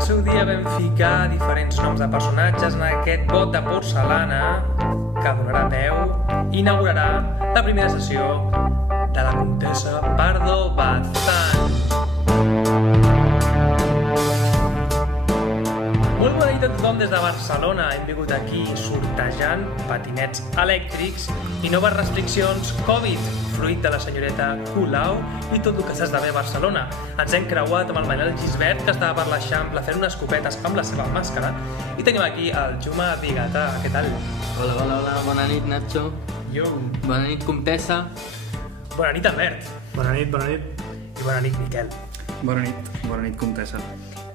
al seu dia vam ficar diferents noms de personatges en aquest got de porcelana que donarà peu i inaugurarà la primera sessió de la Comtessa Pardo Bazán. Molt bona nit a tothom des de Barcelona. Hem vingut aquí sortejant patinets elèctrics i noves restriccions Covid, fruit de la senyoreta Colau i tot el que s'esdevé a Barcelona. Ens hem creuat amb el Manel Gisbert, que estava per l'Eixample fent unes copetes amb la seva màscara, i tenim aquí el Juma Bigata. Què tal? Hola, bona nit, Nacho. Jo. Bona nit, Comtessa. Bona nit, Albert. Bona nit. I bona nit, Miquel. Bona nit, Comtessa.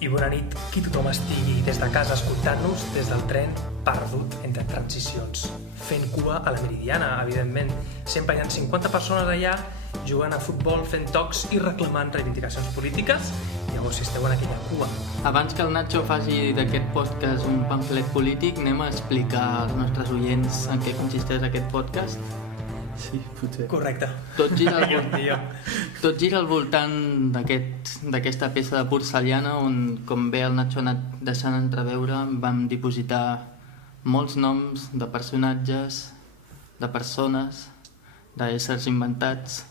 I bona nit qui tothom estigui des de casa escoltant-nos des del tren perdut entre transicions, fent cua a la Meridiana, evidentment. Sempre hi ha 50 persones allà jugant a futbol, fent tocs i reclamant reivindicacions polítiques. Llavors, si esteu en aquella cua... Abans que el Nacho faci d'aquest podcast un pamflet polític, anem a explicar als nostres oients en què consisteix aquest podcast. Sí, potser. Correcte. Tot gira al voltant d'aquesta peça de porcellana on, com bé el Nacho ha anat deixant entreveure, vam dipositar molts noms de personatges, de persones, d'éssers inventats,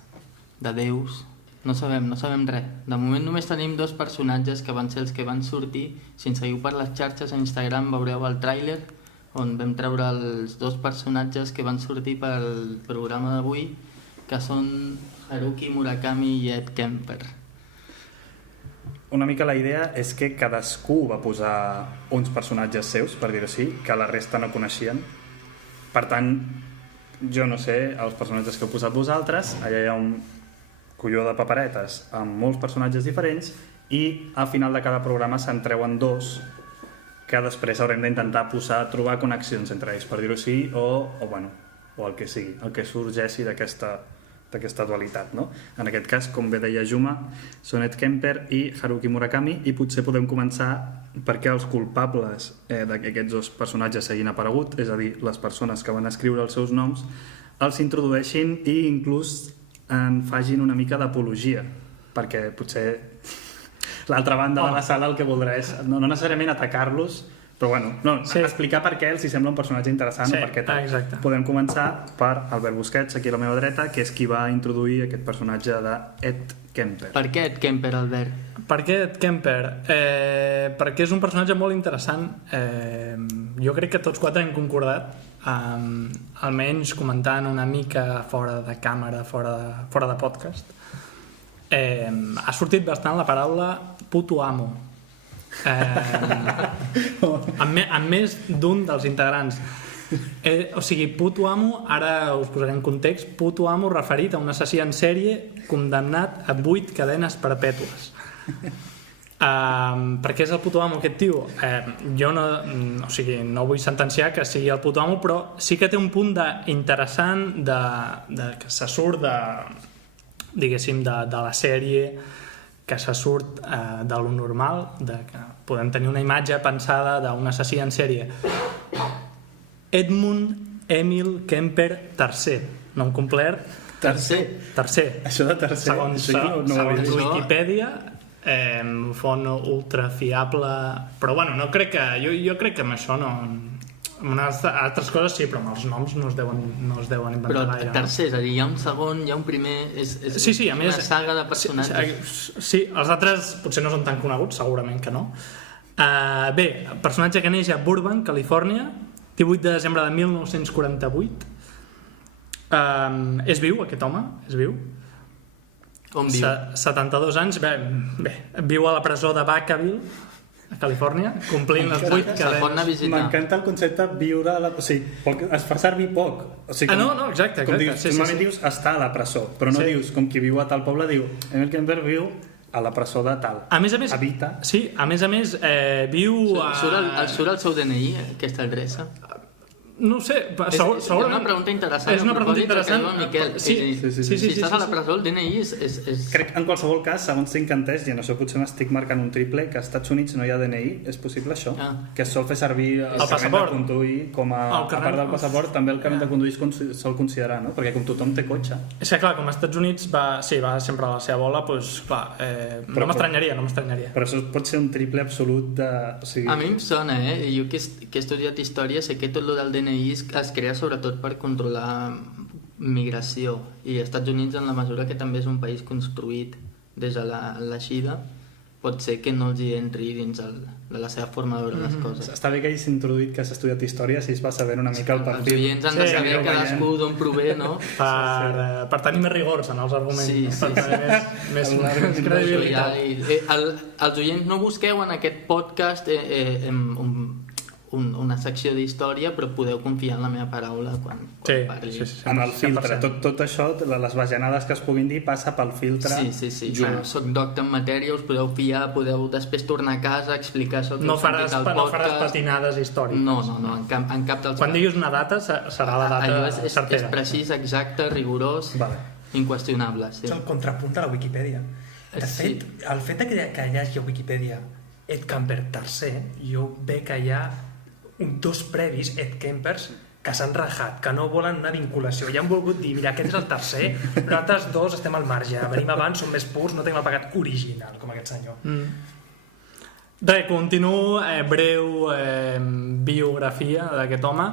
de déus. No sabem res. De moment només tenim dos personatges que van ser els que van sortir. Si ens seguiu per les xarxes a Instagram veureu el tràiler on vam treure els dos personatges que van sortir pel programa d'avui, que són Haruki Murakami i Ed Kemper. Una mica la idea és que cadascú va posar uns personatges seus, per dir-ho així, que la resta no coneixien. Per tant, jo no sé els personatges que heu posat vosaltres, allà hi ha un colló de paperetes amb molts personatges diferents i al final de cada programa se'n treuen dos que després haurem d'intentar trobar connexions entre ells, per dir-ho així, o el que sigui, el que sorgeixi d'aquesta dualitat, no? En aquest cas, com bé deia Juma, són Ed Kemper i Haruki Murakami, i potser podem començar perquè els culpables que aquests dos personatges s'hagin aparegut, és a dir, les persones que van escriure els seus noms, els introdueixin i inclús en facin una mica d'apologia, perquè potser l'altra banda de la sala el que voldrà és no necessàriament atacar-los, però explicar per què els hi sembla un personatge interessant o per què tal. Exacte. Podem començar per Albert Busquets, aquí a la meva dreta, que és qui va introduir aquest personatge d'Ed Kemper. Per què Ed Kemper, Albert? Per què Ed Kemper? Perquè és un personatge molt interessant. Jo crec que tots quatre hem concordat, almenys comentant una mica fora de càmera, fora de podcast. Ha sortit bastant la paraula puto amo amb més d'un dels integrants. O sigui, puto amo, ara us posaré en context, puto amo referit a un assassí en sèrie condemnat a 8 cadenes perpètues. Per què és el puto amo aquest tio? Jo no vull sentenciar que sigui el puto amo, però sí que té un punt interessant que se surt diguéssim, de la sèrie, que se surt de lo normal, que podem tenir una imatge pensada d'un assassí en sèrie. Edmund Emil Kemper III, nom complet. Tercer. Això de tercer, segons Wikipedia, font ultra fiable, però no crec que... Jo crec que amb això no... Amb altres coses sí, però amb els noms no es deuen inventar gaire. Però tercer, és a dir, hi ha un segon, hi ha un primer... Sí, a més... Una saga de personatges. Sí, els altres potser no són tan coneguts, segurament que no. Bé, personatge que neix a Burbank, Califòrnia, 18 de desembre de 1948. És viu, aquest home, és viu. On viu? 72 anys, bé, viu a la presó de Vacaville, a Califòrnia, complint les 8 cadenes. M'encanta el concepte viure a la... O sigui, es fa servir poc. O sigui, exacte. Com dius, normalment dius està a la presó, però no dius com qui viu a tal poble, diu Emil Kemper viu a la presó de tal. A més, habita. Sí, a més, viu... Surt el seu DNI, aquesta adreça? No ho sé, És una pregunta interessant. És una pregunta interessant. Miquel. Sí. Si estàs a la presó, el DNI és... Crec que en qualsevol cas, segons tinc entès, i en això potser m'estic marcant un triple, que als Estats Units no hi ha DNI, és possible això? Que es sol fer servir el carnet de conduir com a part del passaport, també el carnet de conduir es sol considerar, no? Perquè com tothom té cotxe. És que clar, com als Estats Units va sempre a la seva bola, doncs clar, no m'estranyaria. Però això pot ser un triple absolut de... A mi em sona, jo que he estudiat història sé que tot el del DNI es crea sobretot per controlar migració, i als Estats Units, en la mesura que també és un país construït des de la Xina, pot ser que no els hi entri dins de la seva forma de veure les coses. Està bé que hagis introduït que has estudiat història, si es va saber una mica el perfil. Els oients han de saber cadascú d'on prové, no? Per tenir més rigors en els arguments, per tenir més credibilitat. Els oients, no busqueu en aquest podcast una secció d'història, però podeu confiar en la meva paraula quan parli. En el filtre, tot això, les bajanades que es puguin dir, passa pel filtre. Sí. Soc docte en matèria, us podeu fiar, podeu després tornar a casa, explicar això que no faràs patinades històriques. No, en cap dels... Quan diguis una data, serà la data certera. És precís, exacte, rigorós, inqüestionable. És el contrapunt de la Wikipedia. De fet, el fet que hi hagi a Wikipedia Ed Kemper tercer, jo veig que hi ha dos previs Ed Kempers que s'han rajat, que no volen una vinculació i han volgut dir, mira, aquest és el tercer, nosaltres dos estem al marge, venim abans, som més purs, no tenim el pecat original com aquest senyor. Bé, continuo, breu biografia d'aquest home.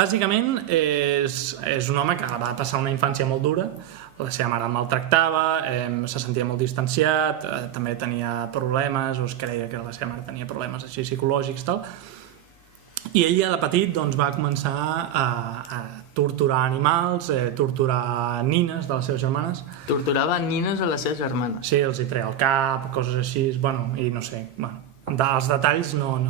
Bàsicament és un home que va passar una infància molt dura, la seva mare el maltractava, se sentia molt distanciat, també tenia problemes, o es creia que la seva mare tenia problemes així psicològics, tal. I ell de petit doncs, va començar a torturar animals, torturar nines de les seves germanes. Torturava nines a les seves germanes? Sí, els hi treia el cap, coses així, i no sé, els detalls no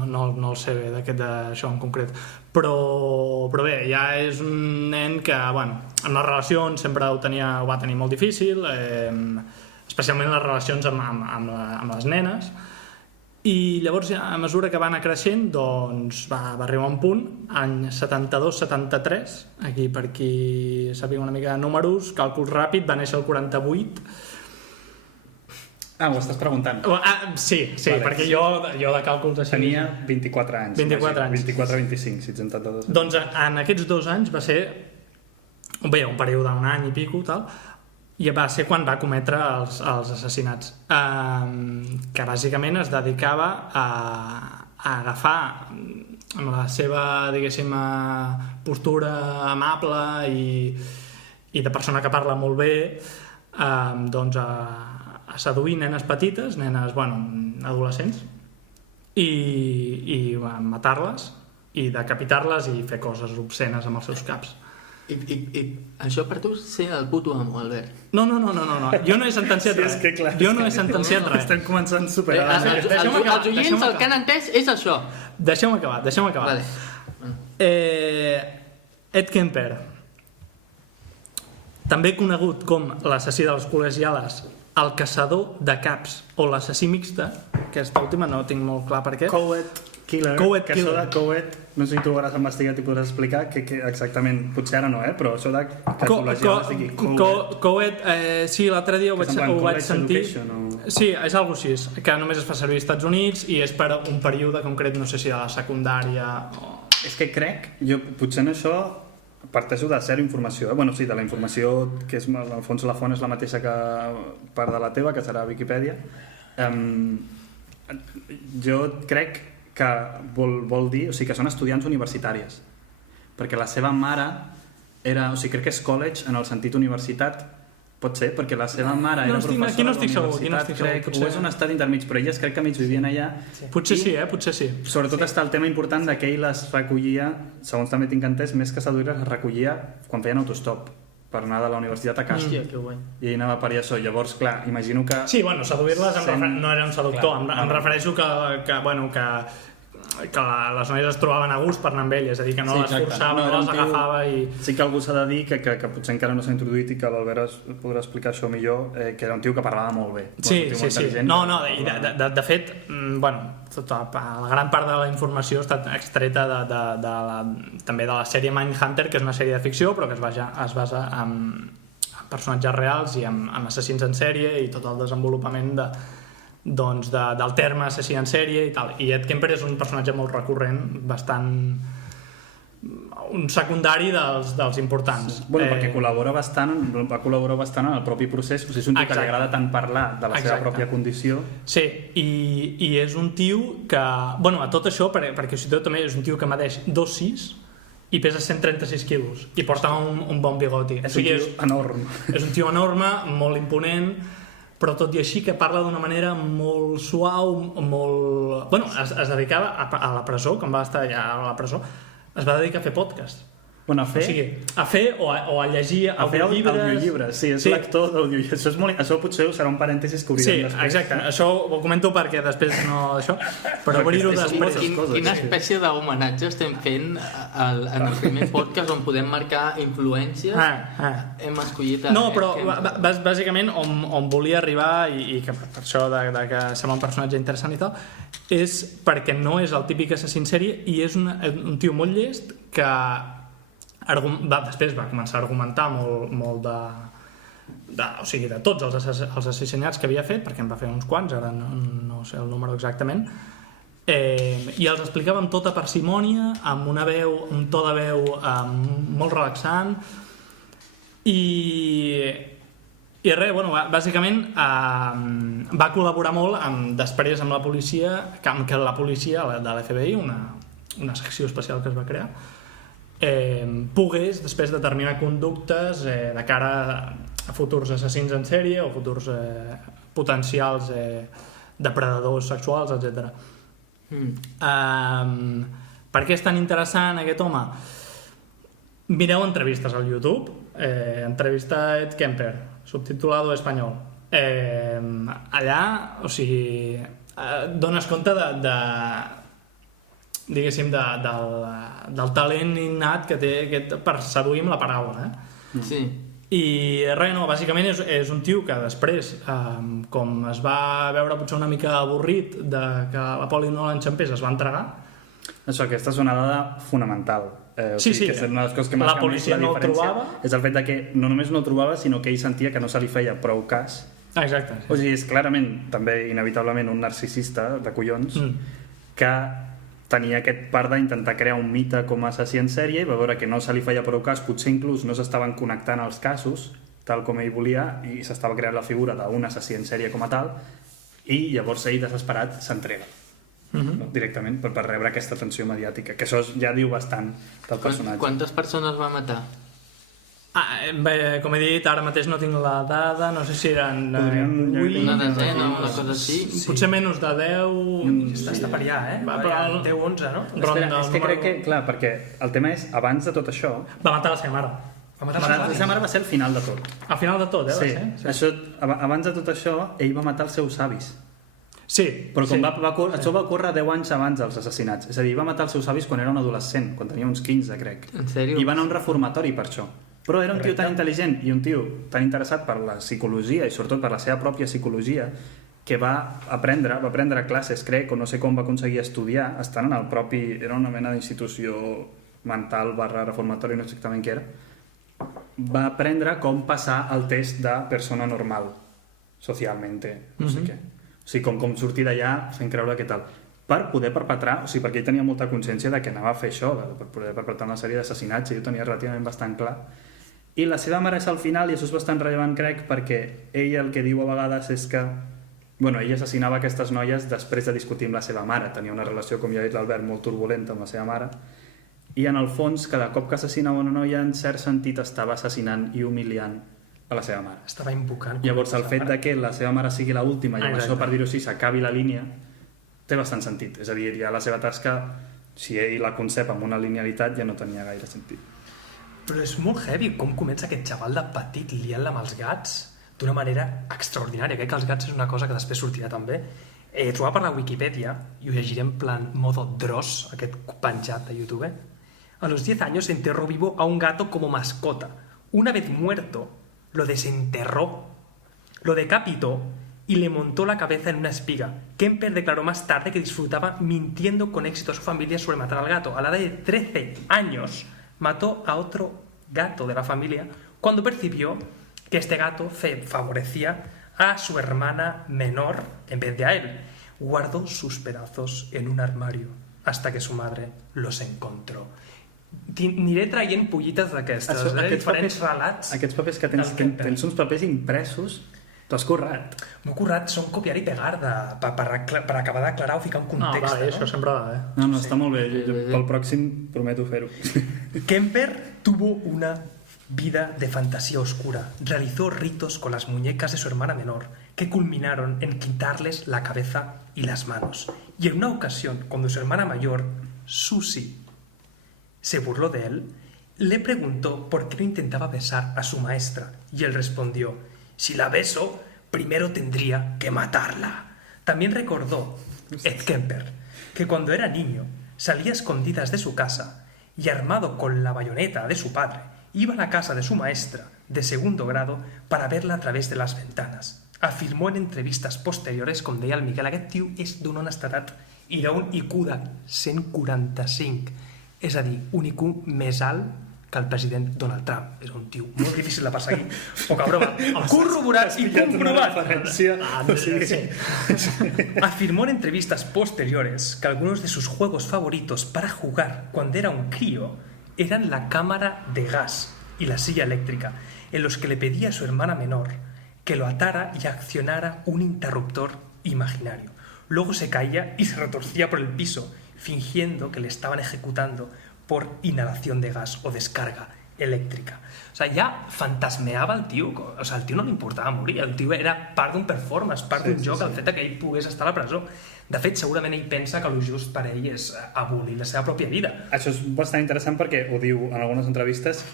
els sé bé d'això en concret, però bé, ja és un nen que en les relacions sempre ho va tenir molt difícil, especialment les relacions amb les nenes, i llavors a mesura que va anar creixent doncs va arribar a un punt, any 72-73, aquí per qui sàpiga una mica de números, càlcul ràpid, va néixer el 48. Ho estàs preguntant. Sí, vale, perquè jo de càlculs així... Tenia 24 anys. 24-25, si ets en tant de dos. Doncs en aquests 2 anys va ser un període d'un any i pico, tal, i va ser quan va cometre els assassinats, que bàsicament es dedicava a agafar amb la seva, diguéssim, postura amable i de persona que parla molt bé, doncs a seduir nenes petites, nenes, adolescents, i matar-les i decapitar-les i fer coses obscenes amb els seus caps. I això per tu ser el puto amo, Albert? No, jo no he sentenciat res. Jo no he sentenciat res. Estem començant a superar. Els oients el que han entès és això. Deixeu-me acabar. Ed Kemper, també conegut com l'assassí de les col·legiales, el caçador de caps o l'assassí mixta, aquesta última no tinc molt clar per què. Coed Killer. Això de Coed, no sé si tu hauràs investigat i podràs explicar que exactament, potser ara no, però això de que col·legial es digui Coed, sí, l'altre dia ho vaig sentir. Sí, és algo així, que només es fa servir als Estats Units i és per un període concret, no sé si de la secundària o... És que crec, jo potser en això parteixo de zero informació, sí, de la informació que és, al fons la font és la mateixa que part de la teva, que serà Wikipedia. Jo crec que vol dir, que són estudiants universitàries, perquè la seva mare era, crec que és college en el sentit universitat, pot ser, perquè la seva mare era professora aquí no estic segur, crec, o és un estat intermig, però elles crec que mig vivien allà. Potser sí. Sobretot està el tema important de que ell les recollia, segons també tinc entès, més que seduir-les, les recollia quan feien autostop per anar de la universitat a casa. Hòstia, que guai. I anava per allà. Llavors, clar, imagino que... Sí, seduir-les no era un seductor, em refereixo que que les noies es trobaven a gust per anar amb ell, és a dir, que no les forçava, no les agafava i... Sí que algú s'ha de dir que potser encara no s'ha introduït i que l'Albert podrà explicar això millor, que era un tio que parlava molt bé. Sí. No, de fet, tota la gran part de la informació ha estat extreta també de la sèrie Mindhunter, que és una sèrie de ficció, però que es basa en personatges reals i en assassins en sèrie i tot el desenvolupament del terme assassí en sèrie i tal. I Ed Kemper és un personatge molt recurrent, un secundari dels importants. Perquè va col·laborar bastant en el propi procés, és un tio que li agrada tant parlar de la seva pròpia condició. Sí, i és un tio que, a tot això, perquè si tot també és un tio que medeix 2'6" i pesa 136 quilos i porta un bon bigoti. És un tio enorme. És un tio enorme, molt imponent, però tot i així que parla d'una manera molt suau, molt... es dedicava a la presó, quan va estar allà a la presó, es va dedicar a fer podcast. A fer... O sigui, a fer o a llegir audiollibres. Sí, és l'actor d'audiollibres. Això potser serà un parèntesis que hauríem després. Sí, exacte. Això ho comento perquè després no... Això, però obrir-ho després. Quina espècie d'homenatge estem fent en el primer podcast on podem marcar influències? Hem escollit... No, però bàsicament on volia arribar, i que per això que sembla un personatge interessant i tal, és perquè no és el típic assassí en sèrie i és un tio molt llest que després va començar a argumentar molt o sigui, de tots els assassinats que havia fet, perquè en va fer uns quants, ara no sé el número exactament, i els explicava amb tota parsimònia, amb un to de veu molt relaxant, i res, bàsicament va col·laborar molt després amb la policia, que la policia de l'FBI, una secció especial que es va crear, pogués després determinar conductes de cara a futurs assassins en sèrie o futurs potencials depredadors sexuals, etc. Per què és tan interessant aquest home? Mireu entrevistes al YouTube, entrevista a Ed Kemper, subtitulado espanyol. Allà, o sigui, dones compte diguéssim, del talent innat que té per seduir amb la paraula. Sí. I res, bàsicament és un tio que després, com es va veure potser una mica avorrit de que la poli no l'enxampés, es va entregar. Aquesta és una dada fonamental. Sí, que és una de les coses que la policia no el trobava. És el fet que no només no el trobava, sinó que ell sentia que no se li feia prou cas. Exacte. O sigui, és clarament, també inevitablement, un narcisista de collons que tenia aquest part d'intentar crear un mite com a assassí en sèrie i va veure que no se li feia prou cas, potser inclús no s'estaven connectant els casos tal com ell volia i s'estava creant la figura d'un assassí en sèrie com a tal i llavors ell desesperat s'entrega directament per rebre aquesta atenció mediàtica, que això ja diu bastant del personatge. Quantes persones va matar? Com he dit, ara mateix no tinc la dada, no sé si eren 8, una desena o una cosa així. Potser menys de 10. Està per allà, però 10-11, no? És que crec que, clar, perquè el tema és, abans de tot això... Va matar la seva mare. La seva mare va ser el final de tot. Al final de tot, Sí, això, abans de tot això, ell va matar els seus avis. Sí. Però això va ocórrer 10 anys abans dels assassinats. És a dir, va matar els seus avis quan era un adolescent, quan tenia uns 15, crec. En sèrio? I va anar a un reformatori per això. Però era un tio tan intel·ligent i un tio tan interessat per la psicologia i sobretot per la seva pròpia psicologia que va aprendre classes, crec, o no sé com va aconseguir estudiar, estant en el propi... Era una mena d'institució mental / reformatori, no sé exactament què era. Va aprendre com passar el test de persona normal, socialmente, no sé què. O sigui, com sortir d'allà fent creure que tal. Per poder perpetrar, o sigui, perquè ell tenia molta consciència de que anava a fer això, per poder perpetrar una sèrie d'assassinats, i ho tenia relativament bastant clar. I la seva mare és al final, i això és bastant rellevant, crec, perquè ell el que diu a vegades és que ell assassinava aquestes noies després de discutir amb la seva mare. Tenia una relació, com ja ha dit l'Albert, molt turbulenta amb la seva mare. I en el fons, cada cop que assassinava una noia, en cert sentit, estava assassinant i humiliant a la seva mare. Estava invocant. Llavors, el fet de que la seva mare sigui l'última i amb això, per dir-ho així, s'acabi la línia, té bastant sentit. És a dir, ja la seva tasca, si ell la concep amb una linealitat, ja no tenia gaire sentit. Però és molt heavy com comença aquest xaval de petit liant-la amb els gats d'una manera extraordinària. Crec que els gats és una cosa que després sortirà també. T'ho va per la Wikipedia y ho llegiré en plan modo Dross, aquest penjat de YouTube. A los 10 años enterró vivo a un gato como mascota. Una vez muerto, lo desenterró, lo decapitó y le montó la cabeza en una espiga. Kemper declaró más tarde que disfrutaba mintiendo con éxito a su familia sobre matar al gato. A la edad de 13 años mató a otro gato de la familia cuando percibió que este gato favorecía a su hermana menor en vez de a él. Guardó sus pedazos en un armario hasta que su madre los encontró. Aniré traient pollites d'aquestes, diferents relats. Aquests papers que tens uns papers impressos, t'ho has currat. M'ho he currat, són copiar i pegar per acabar d'aclarar o ficar un context. No, vale, això sempre va bé. No, està molt bé. Pel pròxim prometo fer-ho. Kemper tuvo una vida de fantasía oscura. Realizó ritos con las muñecas de su hermana menor que culminaron en quitarles la cabeza y las manos. Y en una ocasión, cuando su hermana mayor, Susie, se burló de él, le preguntó por qué no intentaba besar a su maestra. Y él respondió: si la beso, primero tendría que matarla. También recordó Ed Kemper que cuando era niño salía a escondidas de su casa y armado con la bayoneta de su padre, iba a la casa de su maestra de segundo grado para verla a través de las ventanas. Afirmó en entrevistas posteriores, com deia el Miquel, aquest tio és d'una honestedat i d'un IQ de 145, és a dir, un IQ més alt que el president Donald Trump. És un tio molt difícil de perseguir. Poca broma. Corroborat y comprobado. Afirmó en entrevistas posteriores que algunos de sus juegos favoritos para jugar cuando era un crío eran la cámara de gas y la silla eléctrica, en los que le pedía a su hermana menor que lo atara y accionara un interruptor imaginario. Luego se caía y se retorcía por el piso, fingiendo que le estaban ejecutando por inhalación de gas o descarga elèctrica. O sigui, ja fantasmeava el tio, o sigui, el tio no li importava morir, el tio era part d'un performance, part d'un joc, el fet que ell pogués estar a la presó. De fet, segurament ell pensa que el just per ell és abolir la seva pròpia vida. Això és bastant interessant perquè ho diu en algunes entrevistes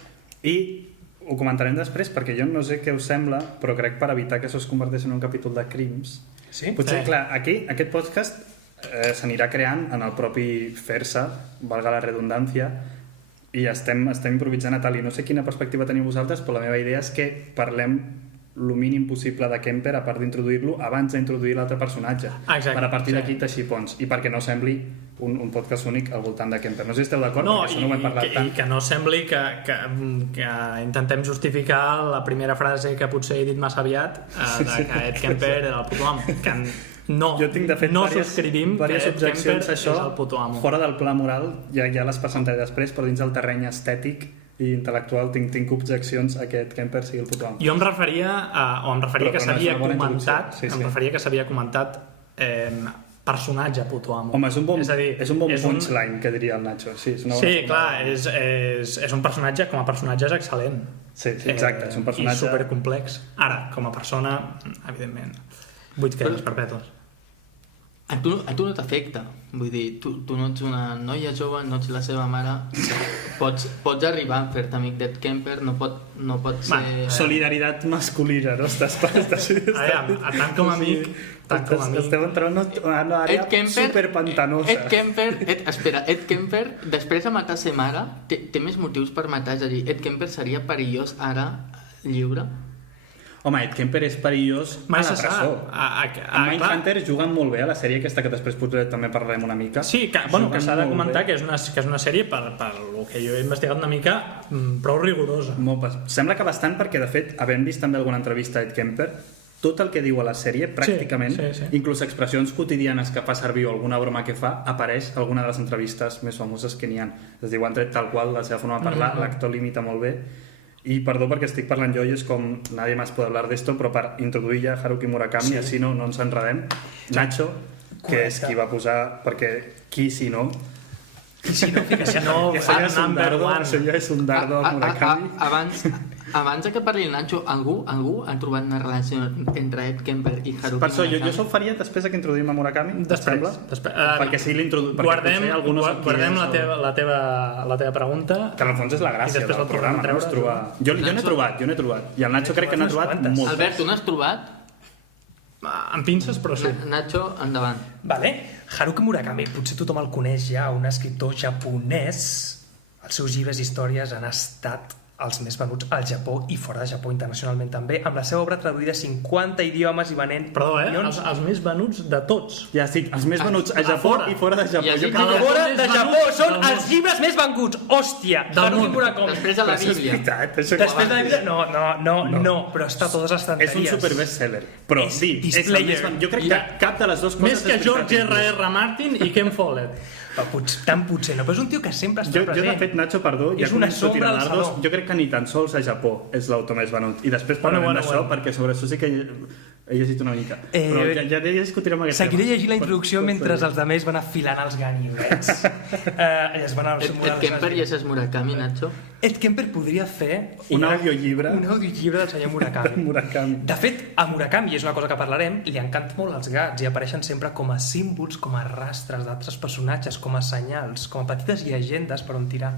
i ho comentarem després perquè jo no sé què us sembla, però crec per evitar que això es converteixi en un capítol de crims. Sí? Potser, clar, aquí, aquest podcast s'anirà creant en el propi fer-se, valga la redundància, i estem improvisant a tal, i no sé quina perspectiva teniu vosaltres, però la meva idea és que parlem el mínim possible de Kemper a part d'introduir-lo abans d'introduir l'altre personatge. Exacte, per a partir d'aquí sí. teixir ponts, i perquè no sembli un podcast únic al voltant de Kemper. No sé si esteu d'acord, No, perquè això no ho hem parlat tant. I que no sembli que intentem justificar la primera frase que potser he dit massa aviat, de que Ed Kemper era el puto amo. Que no, Jo tinc, de fet, no diverses subscrivim que Ed Kemper objeccions a és això, el puto amo. fora del pla moral, ja les presentaré després, però dins del terreny estètic i intel·lectual tinc objeccions a que Ed Kemper sigui el puto amo. Jo em referia que s'havia comentat, sí. em referia que s'havia comentat personatge puto amo. Home, és un bon és punchline, que diria el Nacho. Sí, clar, és un personatge, com a personatge és excel·lent. Sí, exacte, és un personatge... I supercomplex. Ara, com a persona, evidentment, 8 cares perpètues. A tu no t'afecta, vull dir, tu no ets una noia jove, no ets la seva mare, pots arribar a fer-te amic d'Ed Kemper, no pot ser... Solidaritat masculina, no? Estàs tant com a amic, Esteu entrant en una àrea superpantanosa. Ed Kemper, després de matar sa mare, té més motius per matar, és a dir, Ed Kemper seria perillós ara lliure? Home, Ed Kemper és perillós a la presó. En Mindhunter juguen molt bé a la sèrie aquesta que després potser també parlarem una mica. Sí, que s'ha de comentar que és una sèrie, per el que jo he investigat una mica, prou rigorosa. Sembla que bastant, perquè de fet, havent vist també alguna entrevista a Ed Kemper, tot el que diu a la sèrie, pràcticament, inclús expressions quotidianes que fa servir o alguna broma que fa, apareix a alguna de les entrevistes més famoses que n'hi ha. És a dir, ho han tret tal qual la seva forma de parlar, l'actor l'imita molt bé. I perdó perquè estic parlant jo i és com nadie más puede hablar de esto, però per introduir ja Haruki Murakami, així no ens enredem. Nacho, que és qui va posar, perquè qui si no... Qui si no, això ja és un dardo a Murakami. Abans que parli el Nacho, algú ha trobat una relació entre Ed Kemper i Haruki Murakami? Per això, jo s'ho faria després que introduïm a Murakami, sembla? Perquè sí, guardem la teva pregunta. Que en el fons és la gràcia del programa, no és trobar... Jo n'he trobat. I el Nacho crec que n'ha trobat moltes. Albert, tu n'has trobat? amb pinces, però sí. Nacho, endavant. Vale. Haruki Murakami, potser tothom el coneix ja, un escriptor japonès. Els seus llibres i històries han estat els més venuts al Japó i fora de Japó internacionalment també, amb la seva obra traduïda a 50 idiomes i venent Perdó, milions... els més venuts de tots. Ja estic, els més venuts a Japó fora. i fora de Japó. I Jo a crec que... Fora de més Japó venuts són del els llibres més venguts. Hòstia, Haruki Murakami. Després de la Però això és Bíblia. veritat, això Després de la Bíblia? No, però està a totes les és estanteries. un super bestseller. Però És sí, és el displayer. més venut. Jo crec que cap de les dues coses Més que és veritat. George R.R. Martin i Ken Follett. Tant potser no, però és un tio que sempre està Jo, present. de fet, Nacho, perdó, ja És una començo a sombra tirar al dardos. saló. Jo crec que ni tan sols a Japó és l'autor més venut. I després parlarem d'això, perquè sobre això sí que he llegit una mica. Però ja discutirem aquest Seguiré tema. llegint la introducció mentre els altres van afilant els ganivets. Es van Et Kemper i ese és Murakami, Nacho. Ed Kemper podria fer Un audiollibre. un audiollibre del senyor Murakami. Murakami. De fet, a Murakami, i és una cosa que parlarem, li encanten molt els gats i apareixen sempre com a símbols, com a rastres d'altres personatges, com a senyals, com a petites llegendes per on tirar.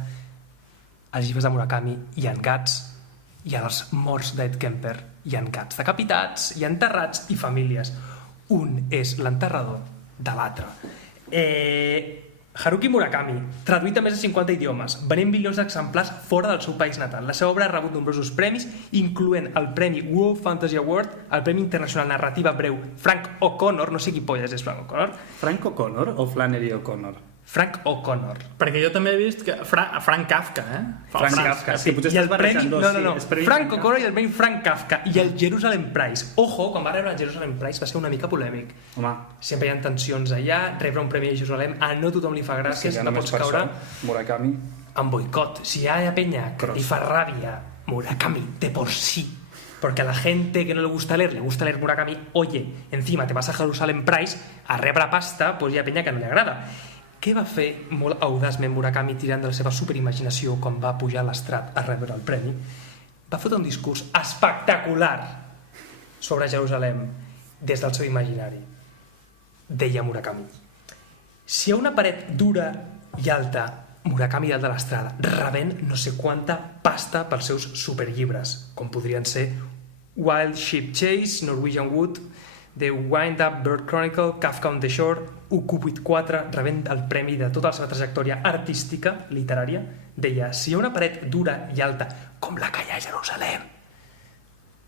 Als llibres de Murakami hi ha gats, i a les morts d'Ed Kemper hi ha gats decapitats, hi ha enterrats i famílies. Un és l'enterrador de l'altre. Haruki Murakami, traduït a més de 50 idiomes, venent milions d'exemplars fora del seu país natal. La seva obra ha rebut nombrosos premis, incloent el Premi World Fantasy Award, el Premi Internacional Narrativa Breu Frank O'Connor, no sé qui polles és Frank O'Connor, Frank O'Connor o Flannery O'Connor? Frank O'Connor. Perquè jo també he vist que... Frank Kafka, Frank Kafka. Sí, potser I el estàs premi, barrejant dos. no, Sí, és premi Frank O'Connor i el premi Frank Kafka i el Jerusalem Prize. Ojo, quan va rebre el Jerusalem Prize va ser una mica polèmic. Home, Sempre hi ha tensions allà, rebre un premi a Jerusalem, a no tothom li fa gràcia, ja no només pots per caure això, Murakami. en boicot. Si hi ha penya que li fa ràbia Murakami de por sí, porque a la gente que no le gusta leer Murakami, oye, encima te vas a Jerusalem Prize a rebre pasta, pues hi ha penya que no li agrada. Què va fer molt audaçment Murakami tirant de la seva superimaginació quan va pujar a l'estrat a rebre el premi? Va fotre un discurs espectacular sobre Jerusalem des del seu imaginari. Deia Murakami: si hi ha una paret dura i alta, Murakami dalt de l'estrada, rebent no sé quanta pasta pels seus superllibres, com podrien ser Wild Sheep Chase, Norwegian Wood, The Wind-Up Bird Chronicle, Kafka on the Shore, Cupid 4, rebent el premi de tota la seva trajectòria artística, literària, deia: si hi ha una paret dura i alta, com la que hi ha a Jerusalem,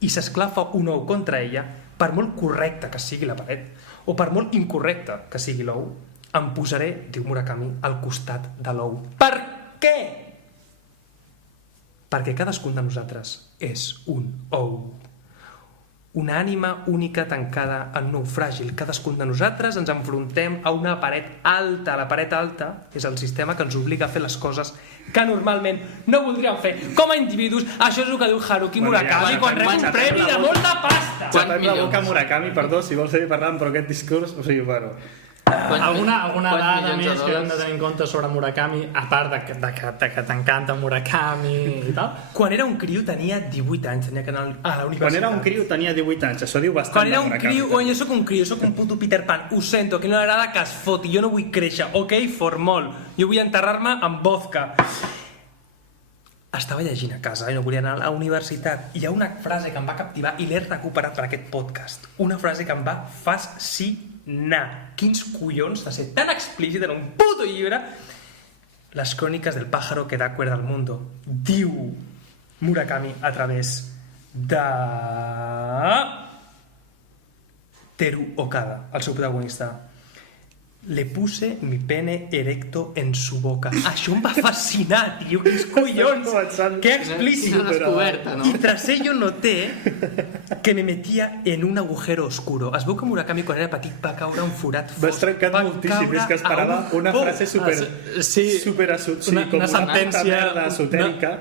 i s'esclafa un ou contra ella, per molt correcta que sigui la paret, o per molt incorrecta que sigui l'ou, em posaré, diu Murakami, al costat de l'ou. Per què? Perquè cadascun de nosaltres és un ou. Una ànima única tancada en un ou fràgil. Cadascun de nosaltres ens enfrontem a una paret alta. La paret alta és el sistema que ens obliga a fer les coses que normalment no voldríem fer. Com a individus, això és el que diu Haruki Murakami quan rep un premi de molta pasta. Xapem la boca a Murakami, perdó, si vols seguir parlant, però aquest discurs, o sigui, bueno... Alguna dada milions de més que hem de dòlars? tenir en compte sobre Murakami, a part de que t'encanta Murakami i tal? Quan era un criu tenia 18 anys, tenia que anar a la universitat. Quan era un criu tenia 18 anys, això diu bastant Quan era de un Murakami. criu, jo sóc un criu, sóc un puto Peter Pan, ho sento, que no m'agrada que es foti, jo no vull créixer, ok, formol, jo vull enterrar-me amb vodka. Estava llegint a casa i no volia anar a la universitat. Hi ha una frase que em va captivar i l'he recuperat per aquest podcast. Una frase que em va fascinar. Quins collons de ser tan explícit en un puto llibre. Las crónicas del pájaro que da cuerda al mundo. Diu Murakami a través de Teru Okada, el seu protagonista. Le puse mi pene erecto en su boca. Això em va fascinar, tio, quins collons. Que explícit. Quina descoberta, no? Y tras ello noté que me metía en un agujero oscuro. Es veu que Murakami quan era petit va caure un forat fosc. M'has trencat Va moltíssim, caure és que a esperava un una pou. frase super... Sí, com una sentència... merda esotèrica.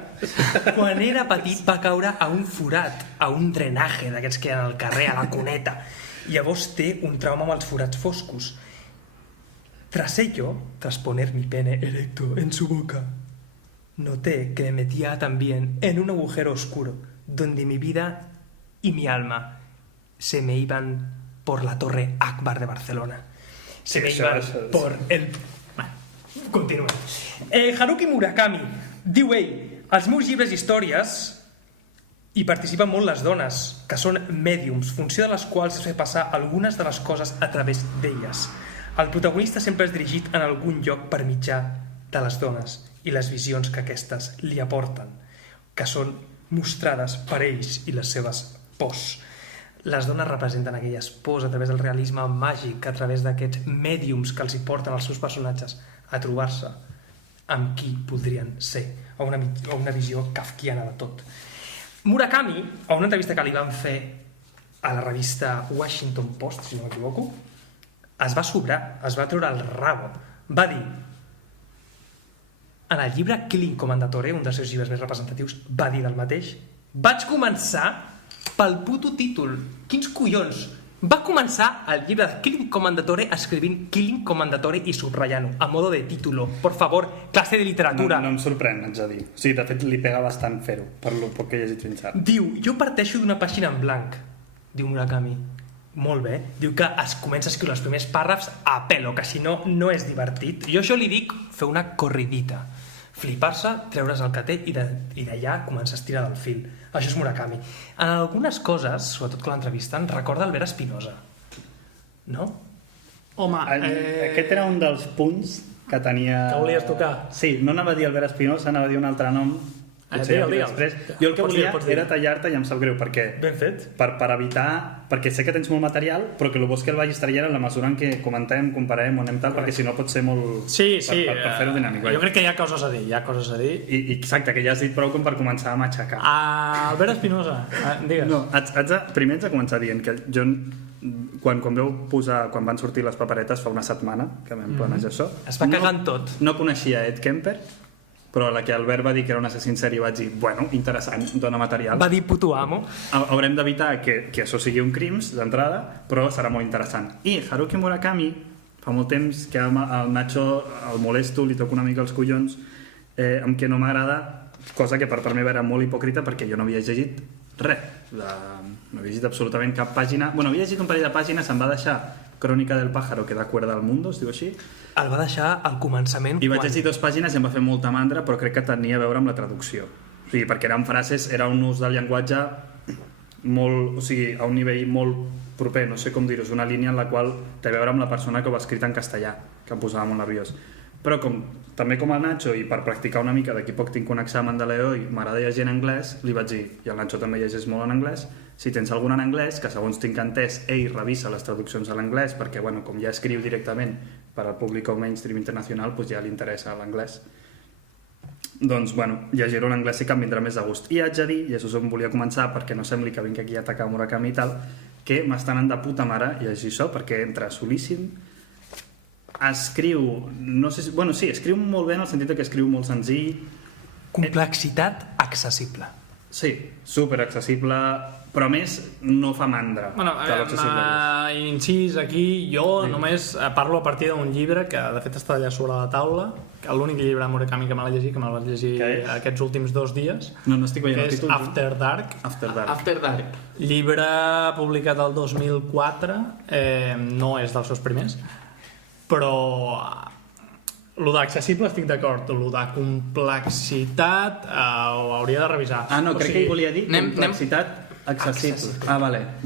Quan era petit va caure a un forat, a un drenaje d'aquests que hi ha al carrer, a la cuneta. Llavors té un trauma amb els forats foscos. Tras ello, tras poner mi pene erecto en su boca, noté que me metía también en un agujero oscuro, donde mi vida y mi alma se me iban por la Torre Akbar de Barcelona. Se me iban por el... Bueno, continuem. Haruki Murakami diu ell, els meus llibres i històries Hi participen molt les dones, que són mèdiums, funció de les quals és fer passar algunes de les coses a través d'elles. El protagonista sempre és dirigit en algun lloc per mitjà de les dones i les visions que aquestes li aporten, que són mostrades per ells i les seves pors. Les dones representen aquelles pors a través del realisme màgic, a través d'aquests mèdiums que els hi porten els seus personatges a trobar-se amb qui podrien ser, o una visió kafkiana de tot. Murakami, a una entrevista que li van fer a la revista Washington Post, si no m'equivoco, es va sobrar, es va treure el rabo. Va dir, en el llibre Killing Commendatore, un dels seus llibres més representatius, va dir del mateix: vaig començar pel puto títol. Quins collons? Va començar el llibre de Killing Commendatore escrivint Killing Commendatore i subratllant-ho, a modo de título. Por favor, clase de literatura. No em sorprèn, haig de dir. O sigui, de fet, li pega bastant fer-ho, per lo poc que he llegit fins ara. Diu, jo parteixo d'una pàgina en blanc, diu Murakami. Molt bé. Diu que es comença a escriure els primers pàrrafs a pelo, que si no, no és divertit. Jo això li dic fer una corridita. Flipar-se, treure's el que té i d'allà començar a estirar del fil. Això és Murakami. En algunes coses, sobretot quan l'entrevisten, recorda Albert Espinosa. No? Home, Aquest era un dels punts que tenia... que volies tocar. Sí, no anava a dir Albert Espinosa, anava a dir un altre nom. Potser digue'l. després. Jo el que Pots volia dir. era tallar-te i em sap greu, perquè Ben fet. per evitar... Perquè sé que tens molt material, però que el bo és que el vagis traient en la mesura en què comentem, comparem, on anem tal, perquè si no pot ser molt... Sí, sí. Per fer-ho dinàmic. Jo crec que hi ha coses a dir, I exacte, que ja has dit prou com per començar a matxacar. Albert Espinosa, digues. No, primer haig de començar dient que jo, quan van sortir les paperetes fa una setmana, que vam planejar això... Es va cagant tot. No coneixia Ed Kemper, però a la que Albert va dir que era un assassí en sèrie vaig dir, bueno, interessant, dona material. Va dir puto amo. Haurem d'evitar que això sigui un crims d'entrada, però serà molt interessant. I Haruki Murakami, fa molt temps que al Nacho el molesto, li toco una mica els collons, amb què no m'agrada, cosa que per part meva era molt hipòcrita perquè jo no havia llegit res, no havia llegit absolutament cap pàgina. Bueno, havia llegit un parell de pàgines, em va deixar Crònica del pájaro que da cuerda al mundo, es diu així. El va deixar al començament. I vaig llegir 2 pàgines i em va fer molta mandra, però crec que tenia a veure amb la traducció. O sigui, perquè eren frases, era un ús del llenguatge molt, o sigui, a un nivell molt proper, no sé com dir-ho, és una línia en la qual té a veure amb la persona que ho va escrit en castellà, que em posava molt nerviós. Però també com el Nacho, i per practicar una mica, d'aquí poc tinc un examen de l'EO i m'agrada llegir en anglès, li vaig dir, i el Nacho també llegeix molt en anglès, si tens algun en anglès, que segons tinc entès, ell revisa les traduccions a l'anglès, perquè bueno, com ja escriu directament per al públic mainstream internacional, doncs ja li interessa l'anglès. Doncs, bueno, llegir-ho en anglès sí que em vindrà més de gust. I haig de dir, i això em volia començar perquè no sembli que vinc aquí a atacar Murakami i tal, que m'estan anant de puta mare llegir això, perquè entra solíssim, escriu, no sé si, bueno, sí, escriu molt bé en el sentit que escriu molt senzill. Complexitat accessible. Sí, super accessible, però a més no fa mandra. Bueno, incís aquí, jo només parlo a partir d'un llibre que de fet està allà sobre la taula, que l'únic llibre de Murakami que me l'he llegit, que me'l vaig llegir aquests últims 2 dies, no estic veient el és títol. After Dark. After Dark. Llibre publicat el 2004, no és dels seus primers, però lo d'accessible estic d'acord, lo de complexitat ho hauria de revisar. No, crec que hi volia dir complexitat accessible.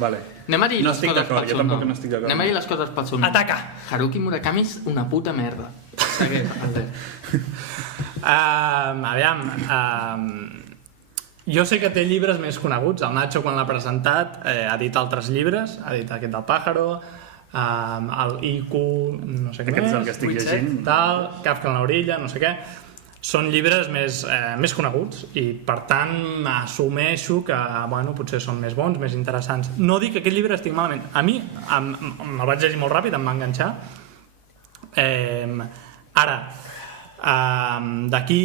Vale. Anem a dir les coses pel seu nom. No estic d'acord. Anem a dir les coses pel seu nom. Ataca! Haruki Murakami és una puta merda. Segueix, Albert. Aviam, jo sé que té llibres més coneguts. El Nacho, quan l'ha presentat, ha dit altres llibres, ha dit aquest del Pájaro, el Iku, no sé què Aquest més, és el que estic llegint. tal, Kafka en l'orilla, no sé què. Són llibres més coneguts i, per tant, assumeixo que bueno, potser són més bons, més interessants. No dic que aquest llibre estigui malament. A mi, me'l vaig llegir molt ràpid, em va enganxar. Ara, d'aquí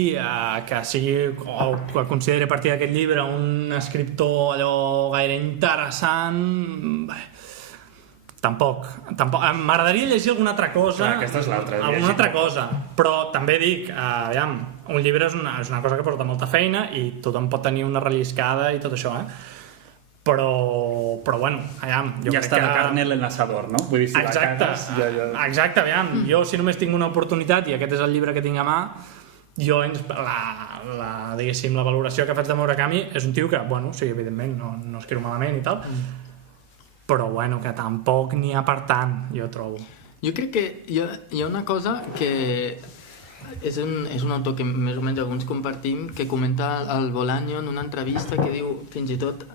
que sigui o que consideri a partir d'aquest llibre un escriptor allò gaire interessant... Tampoc. M'agradaria llegir alguna altra cosa. Clar, aquesta és l'altra. Alguna altra cosa. Però també dic, aviam, un llibre és una cosa que porta molta feina i tothom pot tenir una relliscada i tot això, Però bueno, aviam, jo ja crec està que... la carne en l'enlaçador, no? Vull dir, si Exacte, la cagues, exacte, aviam. Jo si només tinc una oportunitat i aquest és el llibre que tinc a mà, jo diguéssim, la valoració que faig de Murakami és un tio que, bueno, sí, evidentment no escriu malament i tal, però bueno, que tampoc n'hi ha per tant, jo trobo. Jo crec que hi ha una cosa que és un autor que més o menys alguns compartim, que comenta el Bolaño en una entrevista, que diu fins i tot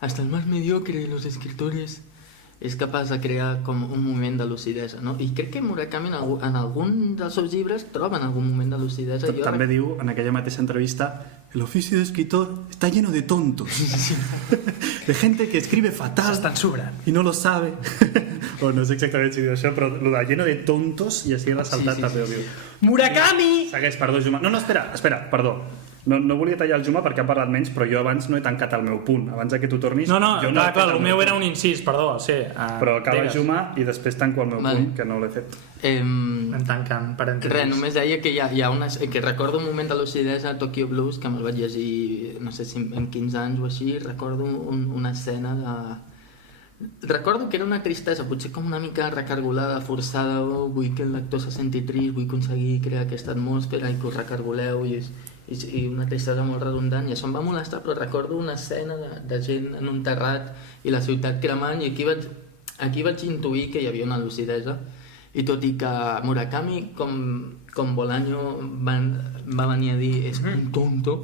hasta el más mediocre de los escritores és capaç de crear com un moment de lucidesa, no? I crec que Murakami en algun dels seus llibres troba en algun moment de lucidesa. També diu en aquella mateixa entrevista: el oficio de escritor está lleno de tontos, de gente que escribe fatal y no lo sabe. O no sé exactament si diu això, però lo de lleno de tontos i així ressaltat també ho diu. Murakami! Segueix, perdó, Juma. No, espera, perdó. No volia tallar el Juma perquè ha parlat menys, però jo abans no he tancat el meu punt. Abans que tu tornis... No, clar, el meu era un incís, perdó, sí. Però acaba Juma i després tanco el meu punt, que no l'he fet. Em tanquen parèntesis. Res, només deia que hi ha que recordo un moment de lucidesa a Tokyo Blues, que me'l vaig llegir, no sé si en 15 anys o així, recordo una escena de... Recordo que era una tristesa, potser com una mica recargolada, forçada, vull que el lector se senti trist, vull aconseguir crear aquesta atmosfera i que us recargoleu i una tristesa molt redundant, i això em va molestar, però recordo una escena de gent en un terrat i la ciutat cremant, i aquí vaig intuir que hi havia una lucidesa, i tot i que Murakami com Bolaño va venir a dir és un tonto,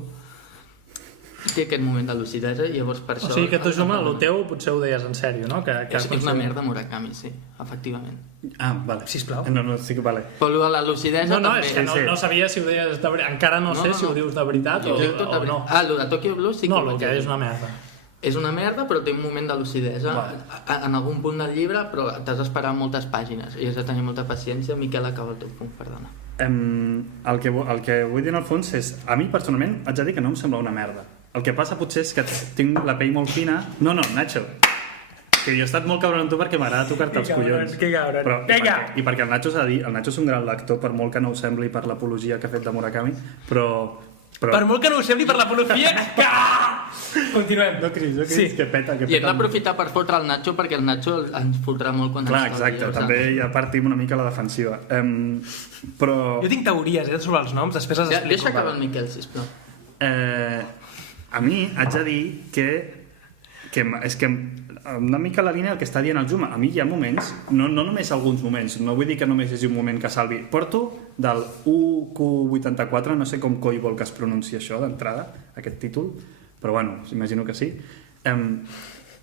té aquest moment de lucidesa, i llavors per això... O sigui que tu, Juma, el teu potser ho deies en sèrio, no? És una merda Murakami, sí, efectivament. Ah, vale. Sisplau. No, sí que vale. Però de la lucidesa també... és que no sabia si ho deies de veritat. Encara no sé si ho dius de veritat o no. El de Tokyo Blues sí que no, el que és una merda. És una merda, però té un moment de lucidesa en algun punt del llibre, però t'has d'esperar moltes pàgines i has de tenir molta paciència. Miquel, acaba el teu punt, perdona. El que vull dir en el fons és, a mi personalment haig de dir que no em sembla una merda. El que passa potser és que tinc la pell molt fina. No, Nacho, que jo he estat molt cabron amb tu perquè m'agrada tocar-te els collons. Que cabron. Però, i perquè el Nacho s'ha de dir, el Nacho és un gran lector, per molt que no ho sembli per l'apologia que ha fet de Murakami, però... Per molt que no ho sembli per l'apologia... Continuem. No cridis, que peta. I hem d'aprofitar per fotre el Nacho, perquè el Nacho ens fotrà molt quan clar, exacte, també ja partim una mica a la defensiva. Però... Jo tinc teories sobre els noms, després les explico. Deixa acabar el Miquel, sisplau. A mi haig de dir que és que una mica la línia del que està dient el Juma. A mi hi ha moments, no només alguns moments, no vull dir que només hi hagi un moment que salvi. Porto del UQ84, no sé com coi vol que es pronuncia això d'entrada, aquest títol, però bueno, imagino que sí.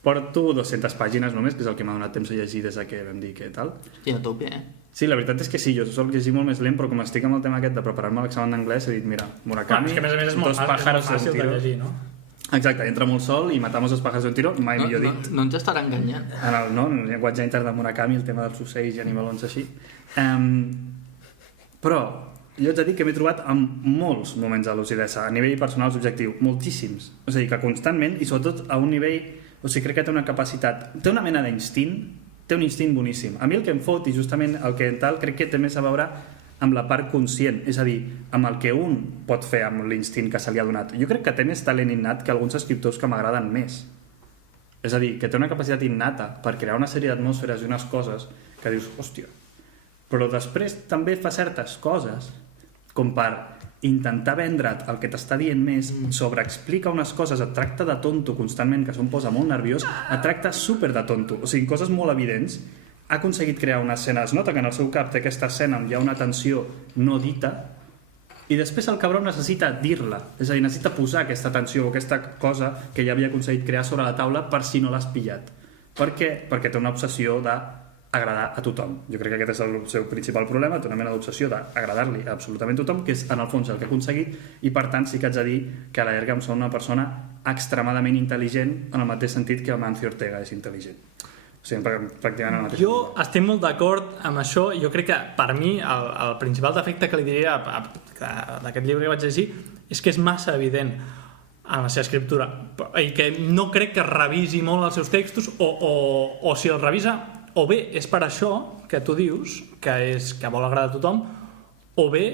Porto 200 pàgines només, que és el que m'ha donat temps a llegir des que vam dir que tal. I a tope, Sí, la veritat és que sí, jo sols llegir molt més lent, però com estic amb el tema aquest de preparar-me l'examen d'anglès, he dit, mira, Murakami, és que a més és molt fàcil de llegir, no? Exacte, entra molt sol i matamos els pájaros de un tiro, mai millor dit. No ens estarà enganyant. En el llenguatge intern de Murakami, el tema dels ocells i animalons així. Però jo haig de dir que m'he trobat amb molts moments de lucidesa, a nivell personal subjectiu, moltíssims. O sigui, que constantment, i sobretot a un nivell... O sigui, crec que té una capacitat, té una mena d'instint, té un instint boníssim. A mi el que em fot, i justament el que tal, crec que té més a veure amb la part conscient, és a dir, amb el que un pot fer amb l'instint que se li ha donat. Jo crec que té més talent innat que alguns escriptors que m'agraden més. És a dir, que té una capacitat innata per crear una sèrie d'atmosferes i unes coses que dius, hòstia, però després també fa certes coses com per intentar vendre't el que t'està dient més, sobreexplica unes coses, et tracta de tonto constantment, que això em posa molt nerviós, et tracta súper de tonto, o sigui, coses molt evidents. Ha aconseguit crear una escena, es nota que en el seu cap té aquesta escena on hi ha una tensió no dita, i després el cabró necessita dir-la, és a dir, necessita posar aquesta tensió o aquesta cosa que ja havia aconseguit crear sobre la taula per si no l'has pillat. Per què? Perquè té una obsessió d'agradar a tothom. Jo crec que aquest és el seu principal problema, té una mena d'obsessió d'agradar-li a absolutament tothom, que és en el fons el que ha aconseguit, i per tant sí que haig de dir que a la llarga em sembla una persona extremadament intel·ligent en el mateix sentit que Amancio Ortega és intel·ligent. O sigui, pràcticament el mateix. Jo estic molt d'acord amb això. Jo crec que per mi el principal defecte que li diria d'aquest llibre que vaig llegir és que és massa evident en la seva escriptura i que no crec que revisi molt els seus textos o si els revisa o bé és per això que tu dius que vol agradar a tothom o bé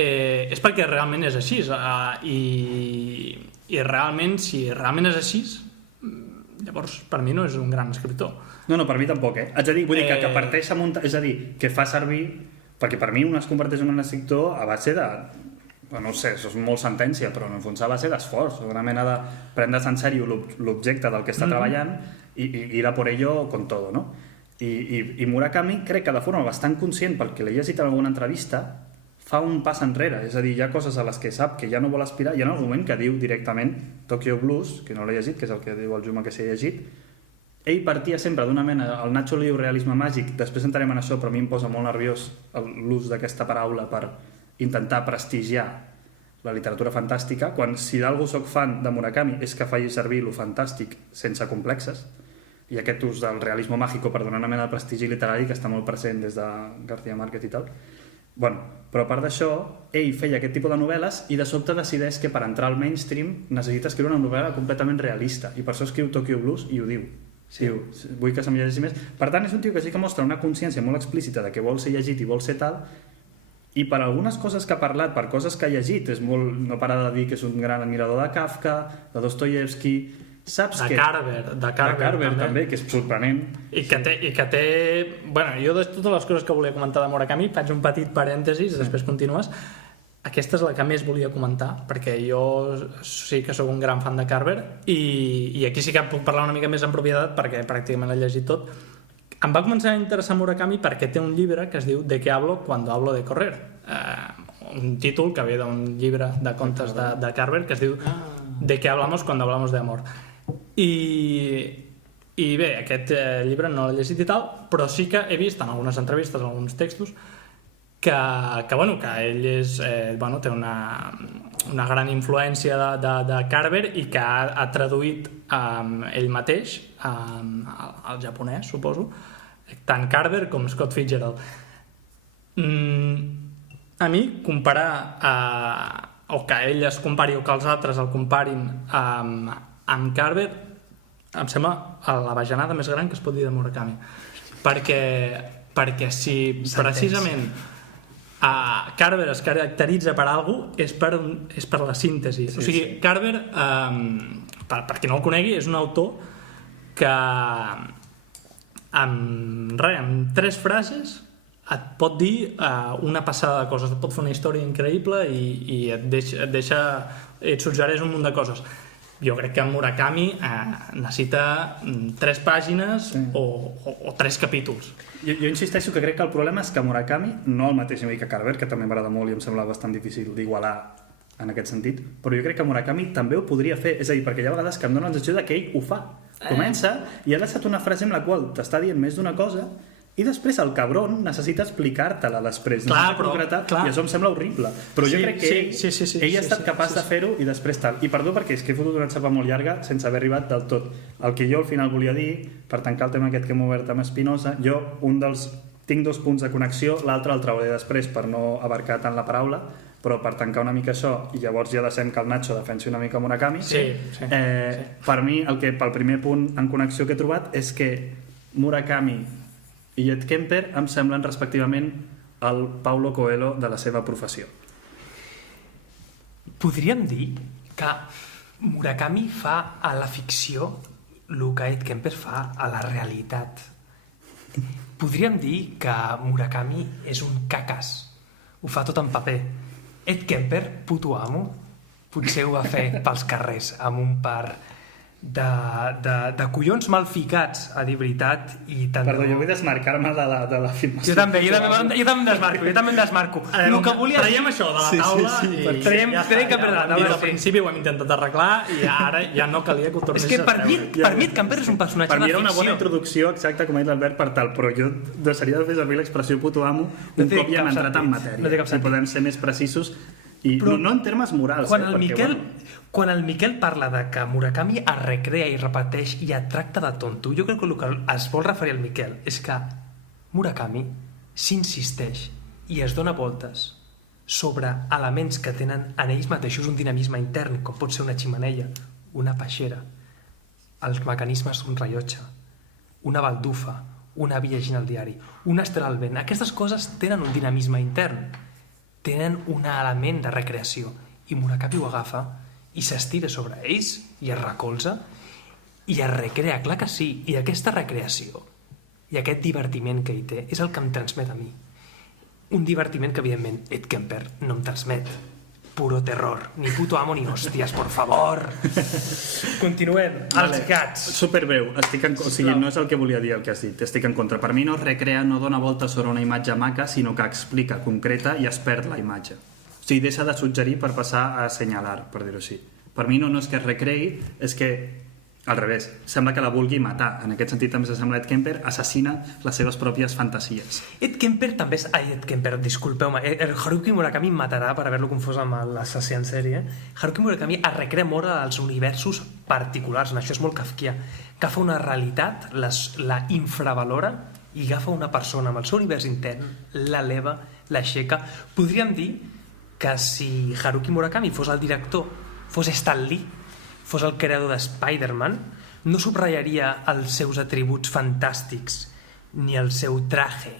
és perquè realment és així i realment si realment és així llavors per mi no és un gran escriptor. No, per mi tampoc, Haig de dir, vull dir que parteix és a dir, que fa servir, perquè per mi un es converteix en un escriptor a base de no sé, això és molt sentència, però en el fons ha de ser d'esforç, una mena de prendre's en sèrio l'objecte del que està treballant i ir a por ello con todo, no? I Murakami crec que de forma bastant conscient, perquè l'he llegit en alguna entrevista, fa un pas enrere, és a dir, hi ha coses a les que sap que ja no vol aspirar, hi ha un moment que diu directament Tokyo Blues, que no l'he llegit, que és el que diu el Juma que s'ha llegit, ell partia sempre d'una mena, el Nacho li diu realisme màgic, després entrarem en això, però a mi em posa molt nerviós l'ús d'aquesta paraula per intentar prestigiar la literatura fantàstica, quan si d'algú soc fan de Murakami és que faci servir lo fantàstic sense complexes, i aquest ús del realisme màgico per donar una mena de prestigi literari que està molt present des de García Márquez i tal. Bueno, però a part d'això, ell feia aquest tipus de novel·les i de sobte decideix que per entrar al mainstream necessita escriure una novel·la completament realista, i per això escriu Tokyo Blues i ho diu. Diu, vull que se'm llegeixi més. Per tant, és un tio que sí que mostra una consciència molt explícita de que vol ser llegit i vol ser tal, i per algunes coses que ha parlat, per coses que ha llegit, és molt, no para de dir que és un gran admirador de Kafka, de Dostoyevsky, saps de que... Carver també, que és sorprenent. I que té... Bueno, jo de totes les coses que volia comentar de Murakami faig un petit parèntesis, després continues. Aquesta és la que més volia comentar, perquè jo sí que sóc un gran fan de Carver i aquí sí que puc parlar una mica més en propietat perquè pràcticament l'he llegit tot. Em va començar a interessar Murakami perquè té un llibre que es diu ¿De qué hablo cuando hablo de correr? Un títol que ve d'un llibre de contes de Carver que es diu ¿De qué hablamos cuando hablamos de amor? I bé, aquest llibre no l'he llegit i tal, però sí que he vist en algunes entrevistes, en alguns textos, que ell té una gran influència de Carver i que ha traduït ell mateix al japonès, suposo, tant Carver com Scott Fitzgerald. A mi comparar o que ell es compari o que els altres el comparin amb Carver em sembla la bajanada més gran que es pot dir de Murakami, perquè si precisament Carver es caracteritza per alguna cosa és per la síntesi. O sigui, Carver, per qui no el conegui, és un autor que amb 3 frases et pot dir una passada de coses, et pot fer una història increïble i et suggereix un munt de coses. Jo crec que Murakami necessita 3 pàgines o 3 capítols. Jo insisteixo que crec que el problema és que Murakami, no al mateix nivell que Carver, que també m'agrada molt i em sembla bastant difícil d'igualar en aquest sentit, però jo crec que Murakami també ho podria fer, és a dir, perquè hi ha vegades que em dóna la sensació que ell ho fa. Comença i ha deixat una frase en la qual t'està dient més d'una cosa i després el cabron necessita explicar-te-la després, necessita i això em sembla horrible, però jo crec que ell ha estat capaç de fer-ho i després tal, i perdó perquè és que he fotut una xapa molt llarga sense haver arribat del tot. El que jo al final volia dir, per tancar el tema aquest que hem obert amb Espinosa, jo tinc 2 punts de connexió, l'altre el trauré després per no abarcar tant la paraula, però per tancar una mica això i llavors ja deixem que el Nacho defensi una mica Murakami. Per mi pel primer punt en connexió que he trobat és que Murakami i Ed Kemper em semblen respectivament el Paulo Coelho de la seva professió. Podríem dir que Murakami fa a la ficció el que Ed Kemper fa a la realitat. Podríem dir que Murakami és un cacàs, ho fa tot en paper. Ed Kemper, puto amo, potser ho va fer pels carrers amb un par de collons mal ficats, a dir veritat, i tant. Perdó, jo vull desmarcar-me de la filmació. Jo també em desmarco. El que volia dir... Traiem això de la taula i traiem que per la taula. Al principi ho hem intentat arreglar i ara ja no calia que ho tornessis a treure. És que per mi Ed Kemper és un personatge de ficció. Per mi era una bona introducció, exacte, com ha dit l'Albert, per tal, però jo deixaria de fer servir l'expressió puto amo un cop ja hem entrat en matèria. Si podem ser més precisos i no en termes morals. Quan el Miquel parla de que Murakami es recrea i repeteix i et tracta de tonto, jo crec que el que es vol referir al Miquel és que Murakami s'insisteix i es dona voltes sobre elements que tenen en ells mateixos un dinamisme intern, com pot ser una ximenella, una peixera, els mecanismes d'un rellotge, una baldufa, una via llegint al diari, un estel al vent. Aquestes coses tenen un dinamisme intern, tenen un element de recreació, i Murakami ho agafa i s'estira sobre ells i es recolza i es recrea, clar que sí, i aquesta recreació i aquest divertiment que hi té és el que em transmet a mi. Un divertiment que evidentment Ed Kemper no em transmet, puro terror. Ni puto amo ni hòsties, por favor. Continuem. Els gats. Superbreu. O sigui, no és el que volia dir el que has dit. Estic en contra. Per mi no es recrea, no dona volta sobre una imatge maca, sinó que explica, concreta i es perd la imatge. O sigui, deixa de suggerir per passar a assenyalar, per dir-ho així. Per mi no és que es recreï, és que al revés, sembla que la vulgui matar. En aquest sentit també sembla Ed Kemper assassina les seves pròpies fantasies. Ed Kemper també és... Ai, Ed Kemper, disculpeu-me. El Haruki Murakami em matarà per haver-lo confós amb l'assassí en sèrie. Haruki Murakami es recrea molt als universos particulars. Això és molt kafkià. Agafa una realitat, la infravalora i agafa una persona amb el seu univers intern, l'eleva, l'aixeca. Podríem dir que si Haruki Murakami fos el director, fos Stan Lee, fos el creador de Spider-Man, no subrayaria els seus atributs fantàstics ni el seu traje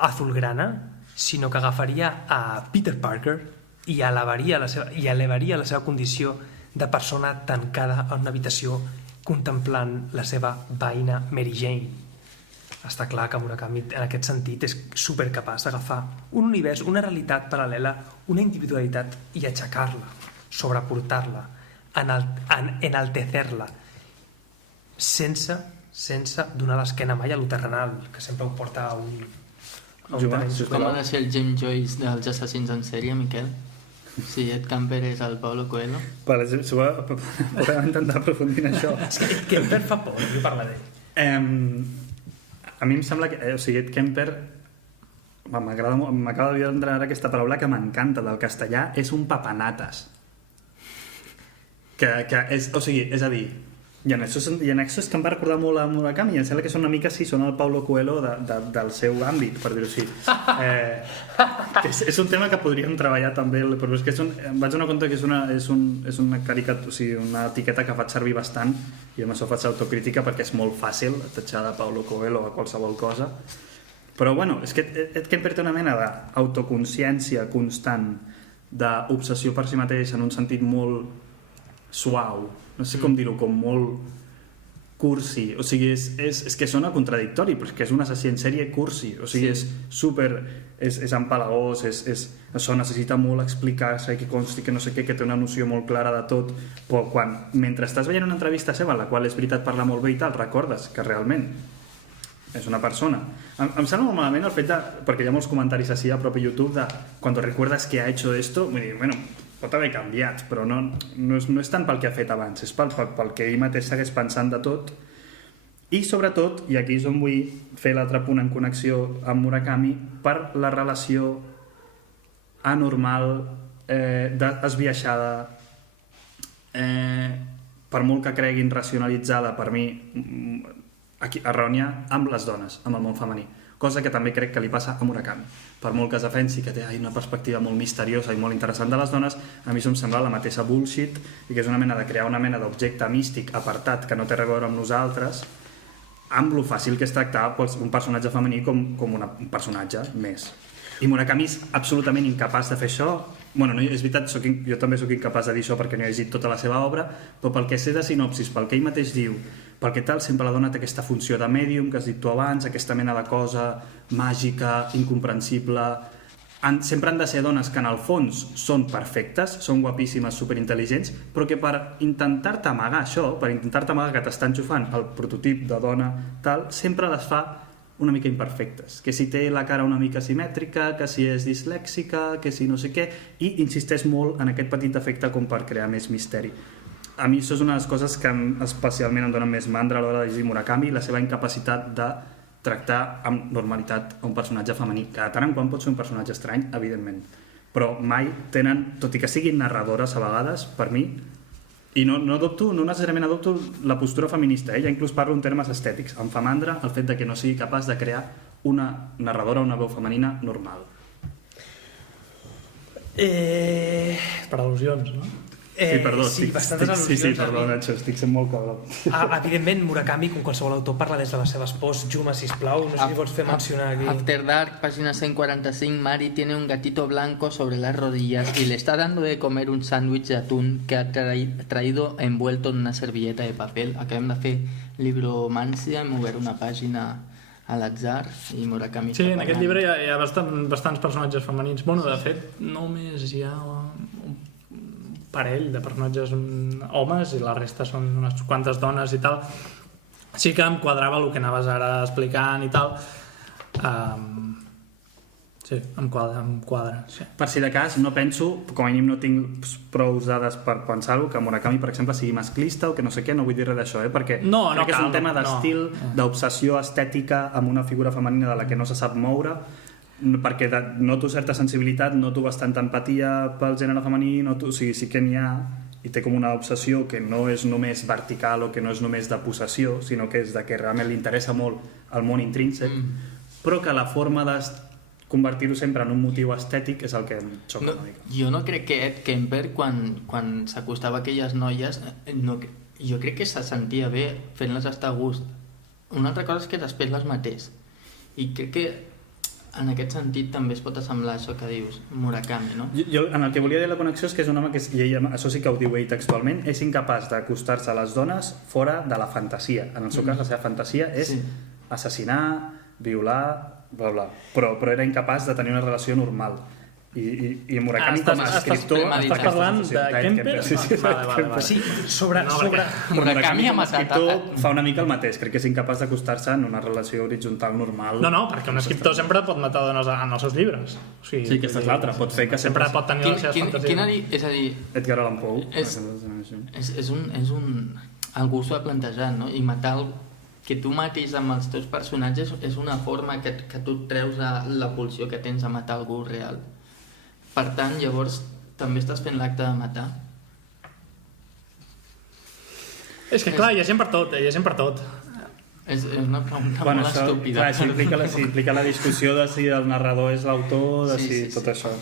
azulgrana, sinó que agafaria a Peter Parker i elevaria la seva condició de persona tancada en una habitació contemplant la seva veïna Mary Jane. Està clar que Murakami en aquest sentit és supercapaç d'agafar un univers, una realitat paral·lela, una individualitat i aixecar-la, sobreportar-la, enaltecer-la, sense donar l'esquena mai a lo terrenal, que sempre ho porta a un terreny superior. Com ha de ser el Jim Joyce dels assassins en sèrie, Miquel? Si Ed Kemper és el Paulo Coelho? Per exemple, podem intentar aprofundir en això. És que Ed Kemper fa por, jo parla d'ell. A mi em sembla que... O sigui, Ed Kemper... M'acaba de vindre ara aquesta paraula que m'encanta del castellà, és un papanates. Que és, o sigui, és a dir, i en això és que em va recordar molt a Murakami, em sembla que són una mica, sí, són el Paulo Coelho del seu àmbit, per dir-ho així. Que és un tema que podríem treballar també, però és que em vaig donar compte que és una caricatura, o sigui, una etiqueta que faig servir bastant, i amb això faig autocrítica perquè és molt fàcil tatxar de Paulo Coelho a qualsevol cosa. Però bueno, és que Ed Kemper té una mena d'autoconsciència constant, d'obsessió per si mateix en un sentit molt suau, no sé com dir-ho, com molt cursi, o sigui, és que sona contradictori, però és que és un assassí en sèrie cursi, o sigui, és super, és empalagós, això necessita molt explicar-se, que consti, que no sé què, que té una noció molt clara de tot, però mentre estàs veient una entrevista seva, en la qual és veritat parla molt bé i tal, recordes que realment és una persona. Em sembla molt malament el fet de, perquè hi ha molts comentaris així a propi YouTube de cuando recuerdas que ha hecho esto, vull dir, bueno, pot haver canviat, però no és tant pel que ha fet abans, és pel que ell mateix segueix pensant de tot. I sobretot, i aquí és on vull fer l'altre punt en connexió amb Murakami, per la relació anormal, desbiaixada, per molt que creguin racionalitzada, per mi errònia, amb les dones, amb el món femení. Cosa que també crec que li passa a Murakami. Per molt que es defensi que té una perspectiva molt misteriosa i molt interessant de les dones, a mi això em sembla la mateixa bullshit i que és una mena de crear una mena d'objecte místic apartat que no té res a veure amb nosaltres, amb lo fàcil que és tractar un personatge femení com un personatge més. I Murakami és absolutament incapaç de fer això. Bueno, no, és veritat, jo també sóc incapaç de dir això perquè no he llegit tota la seva obra, però pel que sé de sinopsis, pel que ell mateix diu, pel que tal, sempre la dona té aquesta funció de mèdium que has dit tu abans, aquesta mena de cosa màgica, incomprensible. Sempre han de ser dones que en el fons són perfectes, són guapíssimes, superintel·ligents, però que per intentar-te amagar això, per intentar-te amagar que t'estan enxufant el prototip de dona tal, sempre les fa una mica imperfectes, que si té la cara una mica simètrica, que si és dislèxica, que si no sé què, i insisteix molt en aquest petit efecte com per crear més misteri. A mi això és una de les coses que especialment em donen més mandra a l'hora de llegir Murakami, la seva incapacitat de tractar amb normalitat a un personatge femení, que de tant en quant pot ser un personatge estrany, evidentment, però mai tenen, tot i que siguin narradores a vegades, per mi, i no necessàriament adopto la postura feminista, ja inclús parlo en termes estètics. Em fa mandra el fet de que no sigui capaç de crear una narradora, una veu femenina normal. Per al·lusions, no? Sí, perdó, sí, bastantes al·lusions. Sí, perdó, Nacho, estic sent molt cabró. Evidentment, Murakami, com qualsevol autor, parla des de les seves pors. Juma, sisplau, no sé si vols fer mencionar aquí. After Dark, página 145, Mari tiene un gatito blanco sobre las rodillas y le está dando de comer un sándwich de atún que ha traído envuelto en una servilleta de papel. Acabem de fer libromancia, hem obert una pàgina a l'atzar i Murakami... Sí, en aquest llibre hi ha bastants personatges femenins. Bueno, de fet, només hi ha un parell de personatges homes i la resta són unes quantes dones i tal. Sí que em quadrava el que anaves ara explicant i tal. Sí, em quadra, sí. Per si de cas, no penso, com a mínim no tinc prou dades per pensar-ho, que Murakami, per exemple, sigui masclista o que no sé què, no vull dir res d'això, perquè crec que és un tema d'estil, d'obsessió estètica amb una figura femenina de la que no se sap moure, perquè noto certa sensibilitat, noto bastanta empatia pel gènere femení, o sigui, sí que n'hi ha, i té com una obsessió que no és només vertical o que no és només de possessió, sinó que és de que realment li interessa molt el món intrínsec, però que la forma de convertir-ho sempre en un motiu estètic és el que em xoca una mica. Jo no crec que Ed Kemper, quan s'acostava a aquelles noies, jo crec que se sentia bé fent-les estar a gust. Una altra cosa és que després les matés. I crec que en aquest sentit també es pot assemblar això que dius, Murakami, no? Jo en el que volia dir la connexió és que és un home que, i ell, això sí que ho diu ell textualment, és incapaç d'acostar-se a les dones fora de la fantasia. En el seu cas, la seva fantasia és assassinar, violar, bla bla, però era incapaç de tenir una relació normal. I Murakami com a escriptor estàs parlant de Kemper? Sí, vale. Sí, sobre... Murakami com a escriptor fa una mica el mateix, crec que és incapaç d'acostar-se en una relació horitzontal normal. No, perquè un escriptor sempre pot matar dones en els seus llibres. O sigui, sí, aquesta és l'altra, pot fer que sempre pot tenir les seves fantasies. És a dir... Edgar Allan Poe. És algú s'ho ha plantejat, no? I matar que tu matis amb els teus personatges és una forma que tu treus la pulsió que tens a matar algú real. Per tant, llavors, també estàs fent l'acte de matar. És que clar, hi ha gent per tot, És una pregunta molt estúpida. Clar, això implica la discussió de si el narrador és l'autor, de si tot això.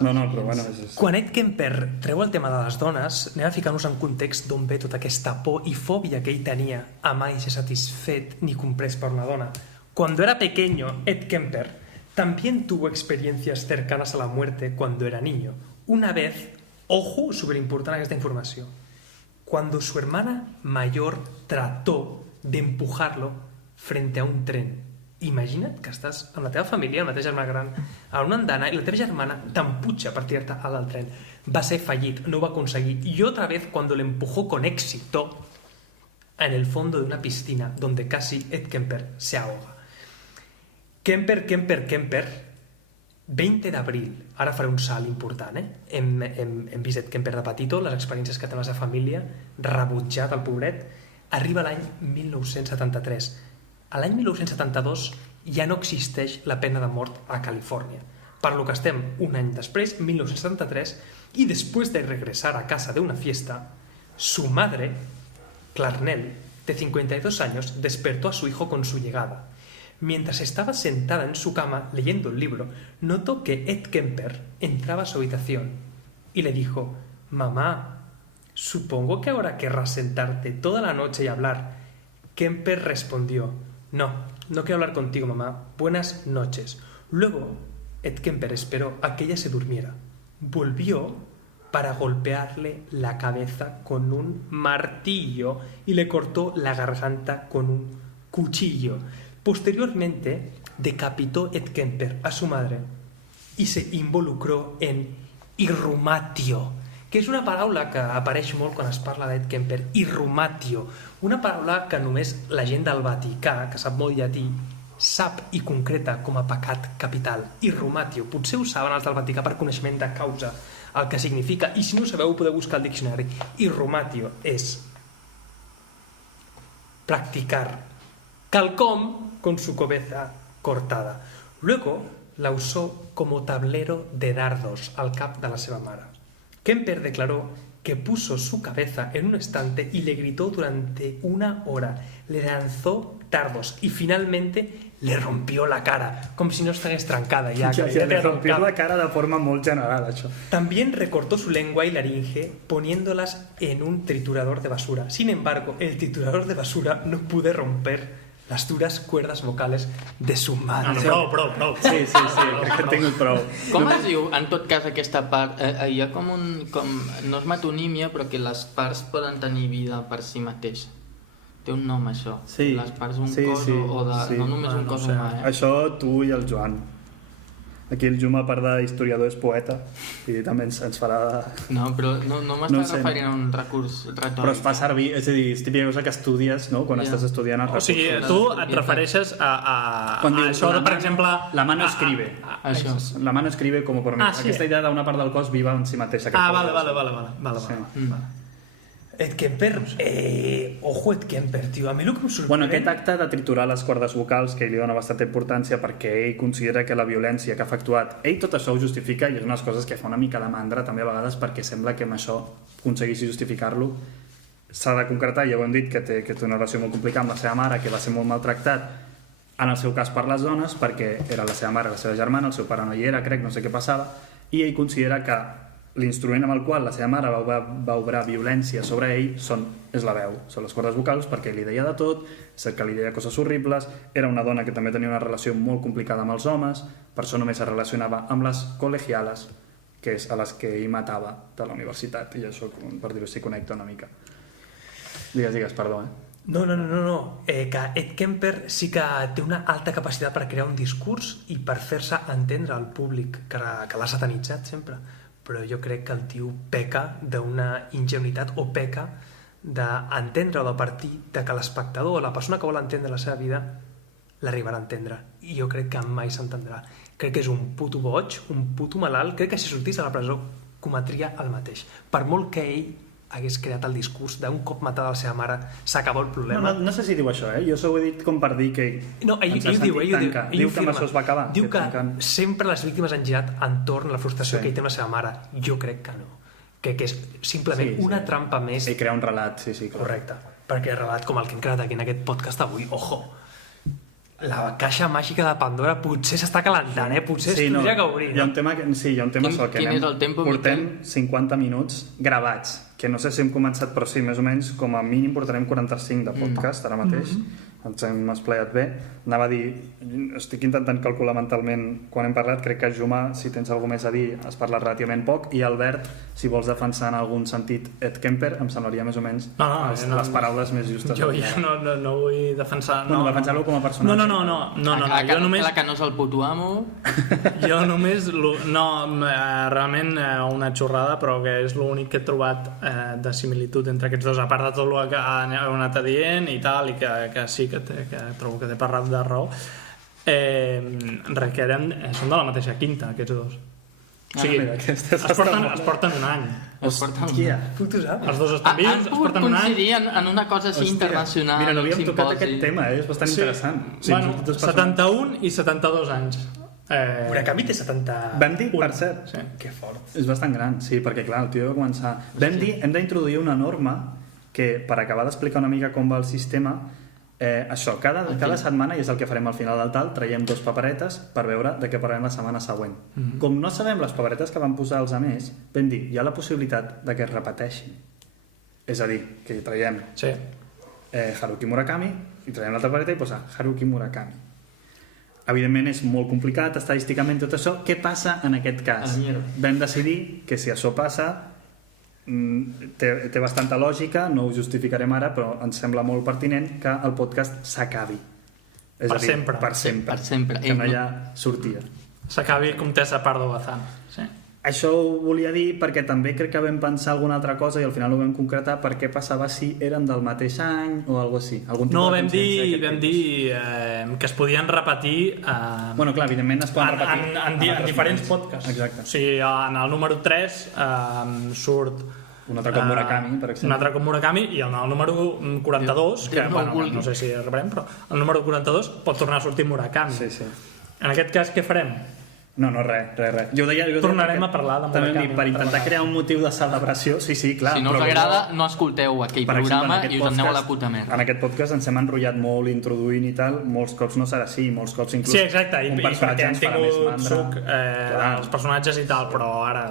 No, però bueno... Quan Ed Kemper treu el tema de les dones, anem a ficar-nos en context d'on ve tota aquesta por i fòbia que ell tenia a mai ser satisfet ni comprès per una dona. Cuando era pequeño, Ed Kemper también tuvo experiencias cercanas a la muerte cuando era niño. Una vez, ojo, superimportant aquesta informació, cuando su hermana mayor trató de empujarlo frente a un tren. Imagina't que estàs amb la teva família, amb la teva germana gran, a una andana, i la teva germana t'emputxa per tirar-te al del tren. Va ser fallit, no ho va aconseguir. Y otra vez, cuando le empujó con éxito en el fondo de una piscina, donde casi Ed Kemper se ahoga. Kemper, 20 d'abril, ara faré un salt important, hem vist Ed Kemper de petito, les experiències que té la seva família, rebutjat el pobret, arriba l'any 1973. A l'any 1972 ja no existeix la pena de mort a Califòrnia. Per lo que estem un any després, 1973, y después de regresar a casa de una fiesta, su madre, Clarnell, de 52 años, despertó a su hijo con su llegada. Mientras estaba sentada en su cama leyendo el libro, notó que Ed Kemper entraba a su habitación y le dijo: «Mamá, supongo que ahora querrás sentarte toda la noche y hablar». Kemper respondió: «No quiero hablar contigo, mamá. Buenas noches». Luego, Ed Kemper esperó a que ella se durmiera. Volvió para golpearle la cabeza con un martillo y le cortó la garganta con un cuchillo. Posteriormente, decapitó Ed Kemper a su madre y se involucró en irrumatio, que és una paraula que apareix molt quan es parla d'Ed Kemper, irrumatio, una paraula que només la gent del Vaticà, que sap molt llatí, sap i concreta com a pecat capital. Irrumatio, potser ho saben els del Vaticà per coneixement de causa, el que significa, i si no ho sabeu podeu buscar al diccionari. Irrumatio és practicar calcom con su cabeza cortada. Luego la usó como tablero de dardos al cap de la seva mare. Kemper declaró que puso su cabeza en un estante y le gritó durante 1 hora. Le lanzó dardos y finalmente le rompió la cara, com si no estigués trencada ja. Le rompió la cara de forma molt general, això. También recortó su lengua y laringe poniéndolas en un triturador de basura. Sin embargo, el triturador de basura no pudo romper las duras cuerdas vocales de su madre. Prou. Sí, crec que tinc prou. Com es diu, en tot cas, aquesta part? Hi ha no és metonímia, però que les parts poden tenir vida per si mateix. Té un nom, això. Sí. Les parts d'un Sí, cos sí, o de... sí. No només un No cos sé. humà, Això tu i el Joan. Aquí el Juma, a part d'historiador, és poeta i també ens farà... No, però no No m'està sé. referint a un recurs retòric. Però es fa servir, és a dir, és típica cosa que estudies, no?, quan Ja. estàs estudiant els O sigui, recursos. tu et refereixes a Quan diu, això de, la per mano- exemple... la mano escribe. Això. La mano escribe com per mi. Ah, sí. Aquesta idea d'una part del cos viva en si mateixa. que Vale. Sí. Ed Kemper, ojo Ed Kemper, tio, a mi el que em sorprèn... Bueno, aquest acte de triturar les cordes vocals, que ell li dona bastanta importància perquè ell considera que la violència que ha efectuat, ell tot això ho justifica i és unes coses que fa una mica de mandra també a vegades perquè sembla que amb això aconseguissi justificar-lo. S'ha de concretar, ja ho hem dit, que té una relació molt complicada amb la seva mare, que va ser molt maltractat, en el seu cas per les dones, perquè era la seva mare, la seva germana, el seu pare no hi era, crec, no sé què passava, i ell considera que l'instrument amb el qual la seva mare va obrar violència sobre ell és la veu, són les cordes vocals, perquè li deia de tot, és que li deia coses horribles, era una dona que també tenia una relació molt complicada amb els homes, per això només es relacionava amb les col·legiales, que és a les que ell matava de la universitat, i això, per dir-ho així, connecta una mica. Digues, perdó, No. Que Ed Kemper sí que té una alta capacitat per crear un discurs i per fer-se entendre al públic, que l'ha satanitzat sempre. Però jo crec que el tio peca d'una ingenuïtat o peca d'entendre o de partir de que l'espectador o la persona que vol entendre la seva vida l'arribarà a entendre. I jo crec que mai s'entendrà. Crec que és un puto boig, un puto malalt. Crec que si sortís de la presó cometria el mateix. Per molt que ell hagués creat el discurs d'un cop matada la seva mare, s'acabó el problema. No sé si diu això, jo s'ho he dit com per dir que No, ell ens ha diu, sentit tancar. Diu que amb firma. això es va acabar. Diu que tancant. sempre les víctimes han girat entorn a la frustració Sí. que ell té amb la seva mare. Jo crec que no. Que és simplement una trampa més. Ell crea un relat, sí, clar. Correcte. Perquè relat com el que hem creat aquí en aquest podcast avui, ojo, la caixa màgica de Pandora potser s'està calentant, potser es podria que obrir. Hi ha un tema que, Quin és el tempo, portem 50 minuts gravats, que no sé si hem començat, però sí, més o menys, com a mínim portarem 45 de podcast ara mateix. Ens hem esplaiat bé. Anava a dir, estic intentant calcular mentalment quan hem parlat, crec que Juma, si tens alguna més a dir, has parlat relativament poc, i Albert, si vols defensar en algun sentit Ed Kemper, em semblaria més o menys les paraules més justes. Jo ja no vull defensar... Bueno, defensar-lo com a personatge. No, jo només... Clar que no és el puto amo. Jo només... Realment una xorrada, però que és l'únic que he trobat de similitud entre aquests dos, a part de tot el que ha anat dient i tal, i que sí que trobo que té parlat de raó, són de la mateixa quinta, aquests dos. O sigui, es porten un any. Hòstia, Putos amos. Els dos estan vius, Han es pogut porten un any. coincidir en una cosa així internacional. mira, no havíem tocat simposi. aquest tema, és bastant interessant. Sí, Bueno, tots els personatges. 71 i 72 anys. Murakami té 70... Vam dir, per cert, Sí. Que fort. és bastant gran, sí, perquè clar, el tio va començar... Vam dir, hem d'introduir una norma que, per acabar d'explicar una mica com va el sistema, això, cada setmana, i és el que farem al final del tal, traiem 2 paperetes per veure de què parlarem la setmana següent. Com no sabem les paperetes que van posar els altres, vam dir, hi ha la possibilitat de que es repeteixin. És a dir, que traiem Sí. Haruki Murakami i traiem l'altra papereta i posa Haruki Murakami. Evidentment és molt complicat estadísticament tot això. Què passa en aquest cas? Vam decidir que si això passa té bastanta lògica, no ho justificarem ara, però ens sembla molt pertinent que el podcast s'acabi. És Per a dir, sempre. Per sempre. Per sempre. Que no hi ha sortida. S'acabi Comtessa Pardo Bazán. Sí. Això ho volia dir perquè també crec que vam pensar alguna altra cosa i al final ho vam concretar per què passava si eren del mateix any o alguna cosa així. No, vam dir que es podien repetir Bueno, clar, evidentment es poden repetir en diferents podcasts. Exacte. O sigui, en el número 3 surt un altre com Murakami, per exemple. Un altre com Murakami, i en el número 42, que no sé si reparem, però el número 42 pot tornar a sortir Murakami. Sí, sí. En aquest cas, què farem? No, res. Jo deia, tornarem a parlar de Murakami. També per intentar crear un motiu de celebració, sí, clar. Si no us agrada, no escolteu aquell programa i us en aneu a la puta merda. En aquest podcast ens hem enrotllat molt introduint i tal, molts cops no serà així, molts cops inclús... Sí, exacte, i perquè hem tingut suc els personatges i tal, però ara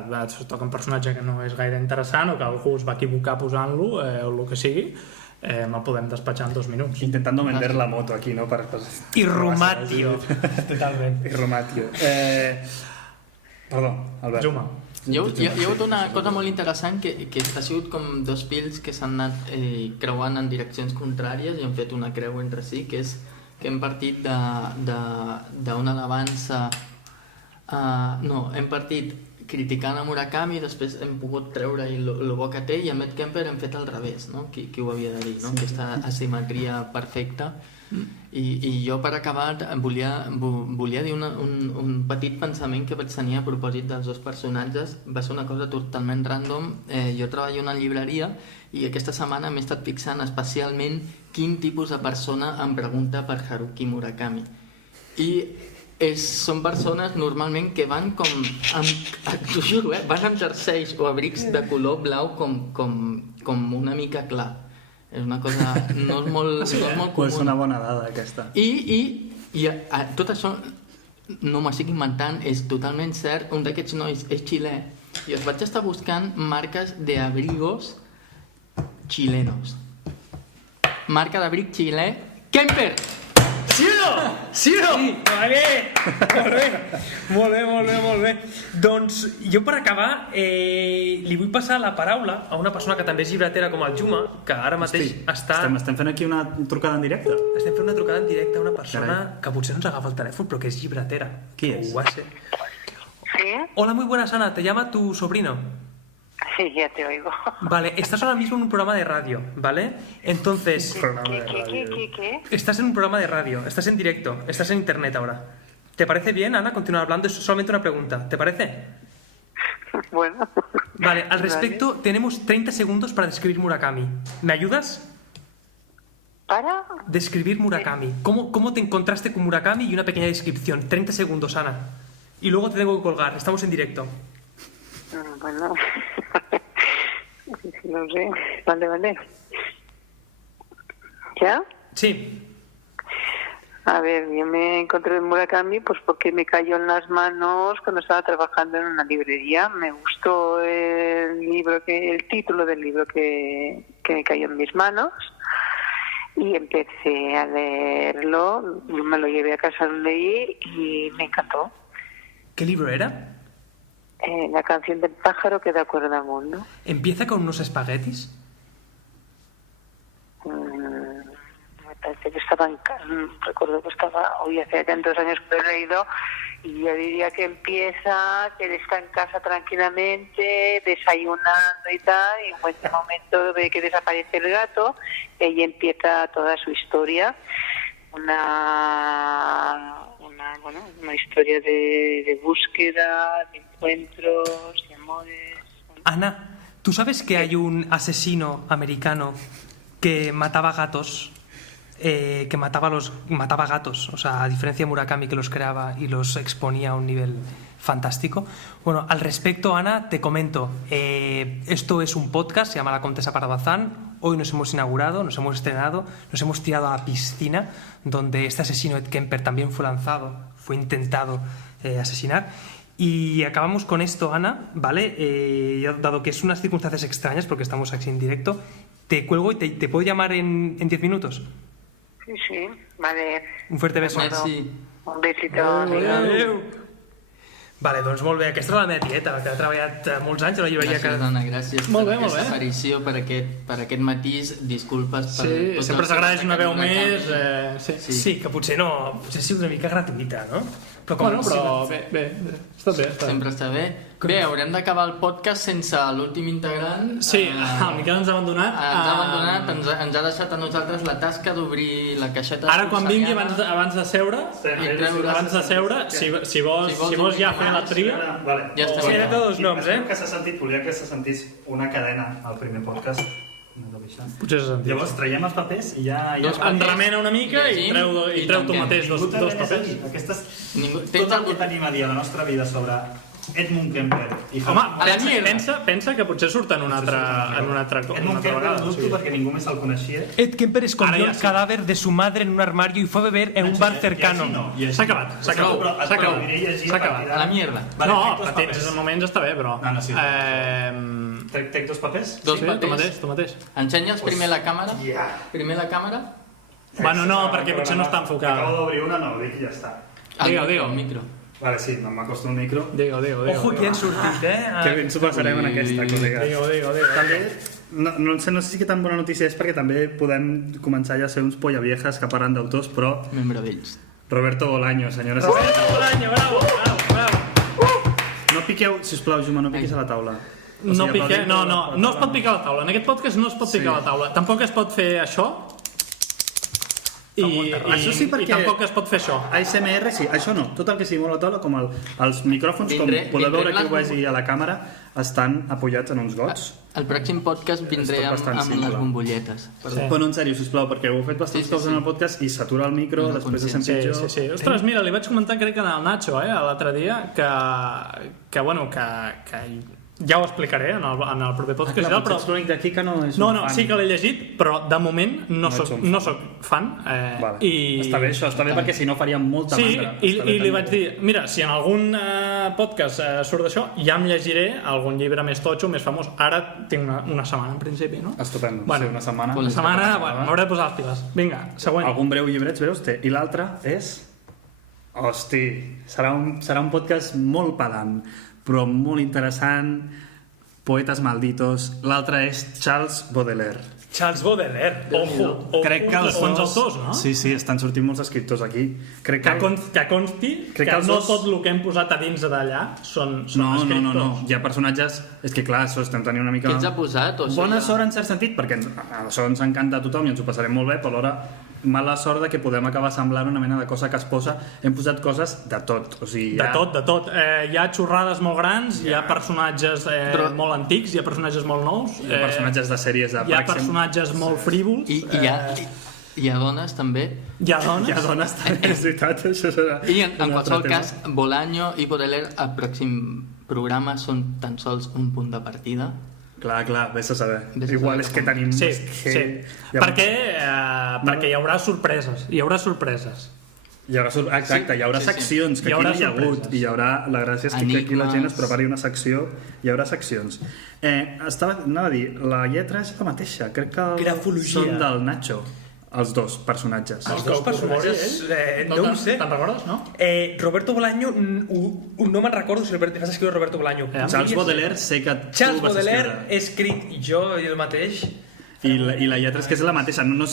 toca un personatge que no és gaire interessant o que algú es va equivocar posant-lo, o el que sigui, el podem despatxar en 2 minuts. Intentando vender la moto aquí, no? I Rumatio. Totalment. I Rumatio. Perdó, Albert. Juma. Hi ha hagut una cosa molt interessant que ha sigut com dos fils que s'han anat creuant en direccions contràries i han fet una creu entre si, que és que hem partit d'una alabança... hem partit criticant a Murakami i després hem pogut treure el bo que té, i a Matt Kemper hem fet al revés, no? Qui ho havia de dir, no? Aquesta asimetria perfecta. I jo, per acabar, volia dir un petit pensament que vaig tenir a propòsit dels dos personatges. Va ser una cosa totalment random. Jo treballo en una llibreria i aquesta setmana m'he estat fixant especialment quin tipus de persona em pregunta per Haruki Murakami. I són persones normalment que van t'ho juro, van amb jerseis o abrics de color blau com una mica clar. És una cosa... no és molt comú. És una bona dada, aquesta. I tot això no m'estic inventant, és totalment cert. Un d'aquests nois és xilè i es vaig estar buscant marques d'abrigos chilenos. Marca d'abric xilè, Kemper! Sí o no? Sí o no? Sí. Vale. Molt bé. Doncs jo, per acabar, li vull passar la paraula a una persona que també és llibretera com el Juma, que ara mateix està... Estem fent aquí una trucada en directe? Estem fent una trucada en directe a una persona que potser no ens agafa el telèfon, però que és llibretera. Qui és? Ho va ser. ¿Sí? Hola, muy buenas, Ana. ¿Te llama tu sobrino? Sí, ya te oigo. Vale, estás ahora mismo en un programa de radio, ¿vale? Entonces... ¿Qué? Estás en un programa de radio, estás en directo, estás en internet ahora. ¿Te parece bien, Ana, continuar hablando? Es solamente una pregunta. ¿Te parece? Bueno. Vale, al respecto, tenemos 30 segundos para describir Murakami. ¿Me ayudas? ¿Para? Describir Murakami. ¿Cómo te encontraste con Murakami y una pequeña descripción? 30 segundos, Ana. Y luego te tengo que colgar, estamos en directo. Bueno, no sé. Vale. ¿Ya? Sí. A ver, yo me encontré en Murakami pues porque me cayó en las manos cuando estaba trabajando en una librería. Me gustó el título del libro que me cayó en mis manos y empecé a leerlo. Me lo llevé a casa, lo leí y me encantó. ¿Qué libro era? La canción del pájaro que da cuerda al mundo. ¿Empieza con unos espaguetis? Me parece que recuerdo que estaba, hoy hace tantos años que lo he leído, y yo diría que empieza, que él está en casa tranquilamente, desayunando y tal, y en este momento ve que desaparece el gato, y empieza toda su historia, una historia de búsqueda, de encuentros, de amores. Ana, ¿tú sabes que hay un asesino americano que mataba gatos? Que mataba gatos, o sea, a diferencia de Murakami, que los creaba y los exponía a un nivel fantástico. Bueno, al respecto, Ana, te comento, esto es un podcast, se llama La Comtesa Parvazán. Hoy nos hemos inaugurado, nos hemos estrenado, nos hemos tirado a la piscina donde este asesino Ed Kemper también fue intentado asesinar. Y acabamos con esto, Ana, ¿vale? Dado que es unas circunstancias extrañas, porque estamos aquí en directo, te cuelgo y te puedo llamar en 10 minutos. Sí, vale. Un fuerte beso. Merci. Un besito. Adéu. Vale, doncs molt bé. Aquesta és la meva tieta, que ha treballat molts anys a la llibreria. Gràcies, dona, gràcies molt per bé, aquesta aparició, per aquest matís. Disculpes per... Sí, sempre s'agraeix una veu més... Sí, que potser ha sigut una mica gratuïta, no? Però bé, està bé. Sempre està bé. Bé, haurem d'acabar el podcast sense l'últim integrant. Sí, el Miquel ens ha abandonat. Ens ha deixat a nosaltres la tasca d'obrir la caixeta. Ara, quan vingui, abans de seure, si vols ja fer la tria... Ja estem. Sí, era tots els noms, Volia que se sentís una cadena al primer podcast. Potser s'ha sentit. Llavors traiem els papers i ja... En remena una mica i treu tu mateix dos papers. Tot el que tenim a dir a la nostra vida sobre Edmund Kemper. Home, pensa que potser surt en una altra Edmund Kemper lo dubto perquè ningú més el coneixia. Ed Kemper escondió el cadáver de su madre en un armario y fue a beber en un bar cercano. S'ha acabat. A la mierda. No, petits moments està bé, però... Trec dos papers? Dos papers. Tu mateix. Ensenya'ls primer la càmera. Primer la càmera. Bueno, no, perquè potser no està enfocada. Acabo d'obrir una, no, dic i ja està. Digue-ho. El micro. Vale, sí, m'acosto al micro. Digue-ho. Ojo, qui han sortit, Que bé ens ho passarem en aquesta, col·lega. Digue-ho. També, no sé si que tan bona notícia és perquè també podem començar ja a ser uns polla viejas que parlen d'autors, però Membre d'ells. Roberto Bolaño, senyores i senyors. Bolaño, bravo. No piqueu, sisplau, Juma, no piquis a la taula. O No sigui, piqueu, aplaudim no es pot picar a la taula. En aquest podcast no es pot picar a la taula. Tampoc es pot fer això. Això sí, perquè- I tampoc es pot fer això. ASMR, sí, això no. Tot el que sigui molt a la taula, com els micròfons, com podeu veure que ho vegi a la càmera, estan apoyats en uns gots. Al pròxim podcast vindré tot bastant amb simple. les bombolletes. Sí. Però no, en sèrio, sisplau, perquè ho heu fet bastants Sí, cops sí. en el podcast i s'atura el micro, després de sent Sí, pitjor. sí. Ostres, mira, li vaig comentar, crec que al Nacho, l'altre dia, que ja ho explicaré en el proper podcast, Clar, però... potser ets l'únic d'aquí que no és No, un no, fan. sí que l'he llegit, però de moment no ets un soc fan. Vale. I... Està bé això, està bé perquè si no faria molta Sí, mandra. i Està bé li tenir-ho. vaig dir, mira, si en algun podcast surt d'això, ja em llegiré algun llibre més totxo, més famós. Ara tinc una setmana, en principi, no? Estupendo, Bueno, sí, una setmana. Una setmana, bueno, m'hauré de posar les piles. Vinga, següent. Algun breu llibret, veus? Té. I l'altre és... Hosti, serà un podcast molt pedant, però molt interessant. Poetes malditos. L'altre és Charles Baudelaire. Charles Baudelaire. Ojo. Crec que els bons dos... autors, no? Sí, estan sortint molts escriptors aquí. Crec Que consti Crec que que els no dos- tot el que hem posat a dins d'allà són No, escriptors. hi ha personatges... És que clar, això estem tenint una mica... Què ens ha posat? O sigui, Bona sort en cert sentit, perquè això ens encanta a tothom i ens ho passarem molt bé, però alhora mala sort de que podem acabar semblant una mena de cosa que es posa. Hem posat coses de tot. O sigui, De tot. Hi ha xorrades molt grans, hi ha personatges molt antics, hi ha personatges molt nous, Hi ha personatges de sèries de... hi ha per exemple, personatges molt frívols, I hi ha dones també. Hi hi ha ha dones. dones també, és veritat, això serà... I en un altre qualsevol tema. cas, Bolaño i Baudelaire al pròxim programa són tan sols un punt de partida. Clar, vés a saber. Vés a Igual saber és que com. tenim... Sí, és que sí. hi ha- Perquè hi haurà sorpreses. Exacte, hi haurà sí. seccions, que Hi aquí haurà no hi ha hagut, sorpreses. i hi haurà, la gràcia és que aquí la gent es Enigmes. prepari una secció, hi haurà seccions. Anava a dir, la lletra és la mateixa, crec que Grafologia. són del Nacho, els dos personatges. Els dos personatges, no ho sé. Te'n recordes, no? Roberto Bolaño, no me'n recordo si vas escriure Roberto Bolaño. Charles Baudelaire sé que Charles tu vas Baudelaire escriure. he escrit jo el mateix. I la lletra és que és la mateixa, no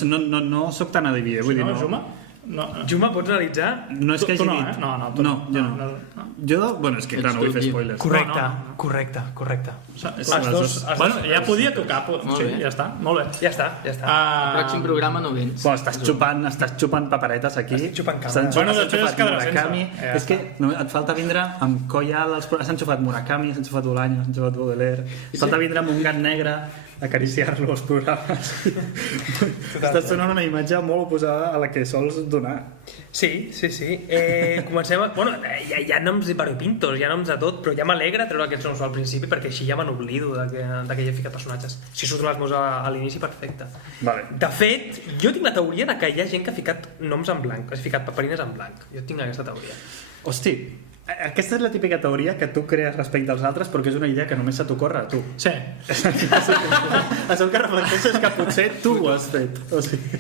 soc tan adiví, vull dir, No, no. Juma? No. Juma, pots analitzar? No és que Tu hagi no, dit... tu no, jo no. Jo, bueno, és que clar, no vull fer spoilers. Correcte, No. correcte. És Els les dos. Bueno, ja podia tocar, Molt sí, bé. ja està, molt bé. Ja està. Al pròxim programa no vens. Bueno, estàs xupant paperetes aquí. Estic xupant cama. S'han Bueno, xufat després es quedarà Murakami. sense. Ja És que no, et falta vindre amb Coyal, s'han xufat Murakami, s'han xufat Bolaño, s'han xufat Baudelaire. Et falta vindre amb un gat negre, acariciar-lo als programes. Estàs sonant una imatge molt oposada a la que sols donar. Sí. Comencem a... Bueno, hi ha noms de variopintos, hi ha noms de tot, però ja m'alegra treure aquests noms al principi perquè així ja me n'oblido de que hi he ficat personatges. Si surten les meus a l'inici, perfecte. Vale. De fet, jo tinc la teoria de que hi ha gent que ha ficat noms en blanc, ha ficat paperines en blanc. Jo tinc aquesta teoria. Hosti, aquesta és la típica teoria que tu crees respecte als altres però que és una idea que només se t'ocorre a tu. Sí. Això el que reflecteix és que potser tu ho has fet. O sigui...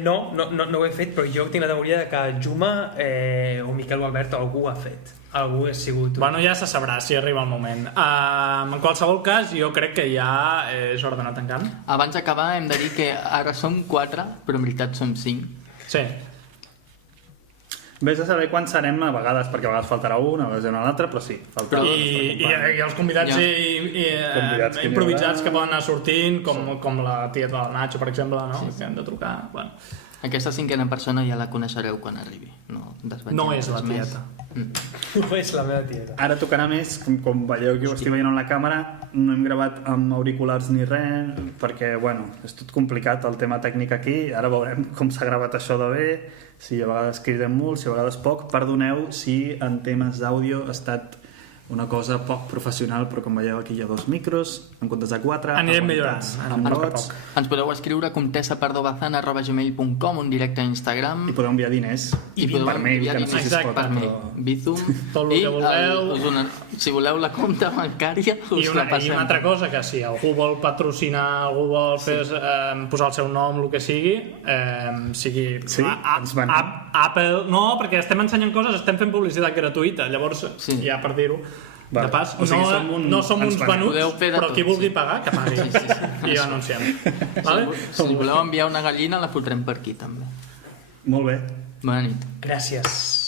No ho he fet, però jo tinc la teoria de que Juma o Miquel o Albert o algú ho ha fet. Algú ha sigut... Bueno, ja se sabrà si arriba el moment. En qualsevol cas, jo crec que ja és hora d'anar tancant. Abans d'acabar hem de dir que ara som 4, però en veritat som 5. Sí. Vés a saber quan serem a vegades, perquè a vegades faltarà un, a vegades hi ha un altre, però sí, faltarà I els convidats, Ja. Convidats que n'hi improvisats haurà. que poden anar sortint, com la tieta del Nacho, per exemple, no? Que hem de trucar. Bueno. Aquesta 5a persona ja la coneixereu quan arribi. No, No és la res més. tieta. No és la meva tieta. Ara tocarà més, com veieu que ho estic veient en la càmera, no hem gravat amb auriculars ni res, perquè, bueno, és tot complicat el tema tècnic aquí, ara veurem com s'ha gravat això de bé, si a vegades cridem molt, si a vegades poc, perdoneu si en temes d'àudio ha estat una cosa poc professional, però com veieu aquí hi ha 2 micros, en comptes de 4, Anirem aguantats millorant, amb a poc a rots, poc. Ens podeu escriure a contessapardobazan@gmail.com, un directe a Instagram. i podeu enviar diners podeu per mail, enviar que no sé si es Exacte, pot, per mail. però... Bizum. Tot el que voleu. Si voleu la compte bancària, us I la una passem. altra cosa, que si algú vol patrocinar, algú vol fer, posar el seu nom, el que sigui, sigui Sí, ens venem. Apple... No, perquè estem ensenyant coses, estem fent publicitat gratuïta, llavors, ja per dir-ho, de pas, o sigui, no som uns venuts, però qui vulgui pagar, que pagui. I ho anunciem. Vale? Si voleu enviar una gallina, la fotrem per aquí, també. Molt bé. Bona nit. Gràcies.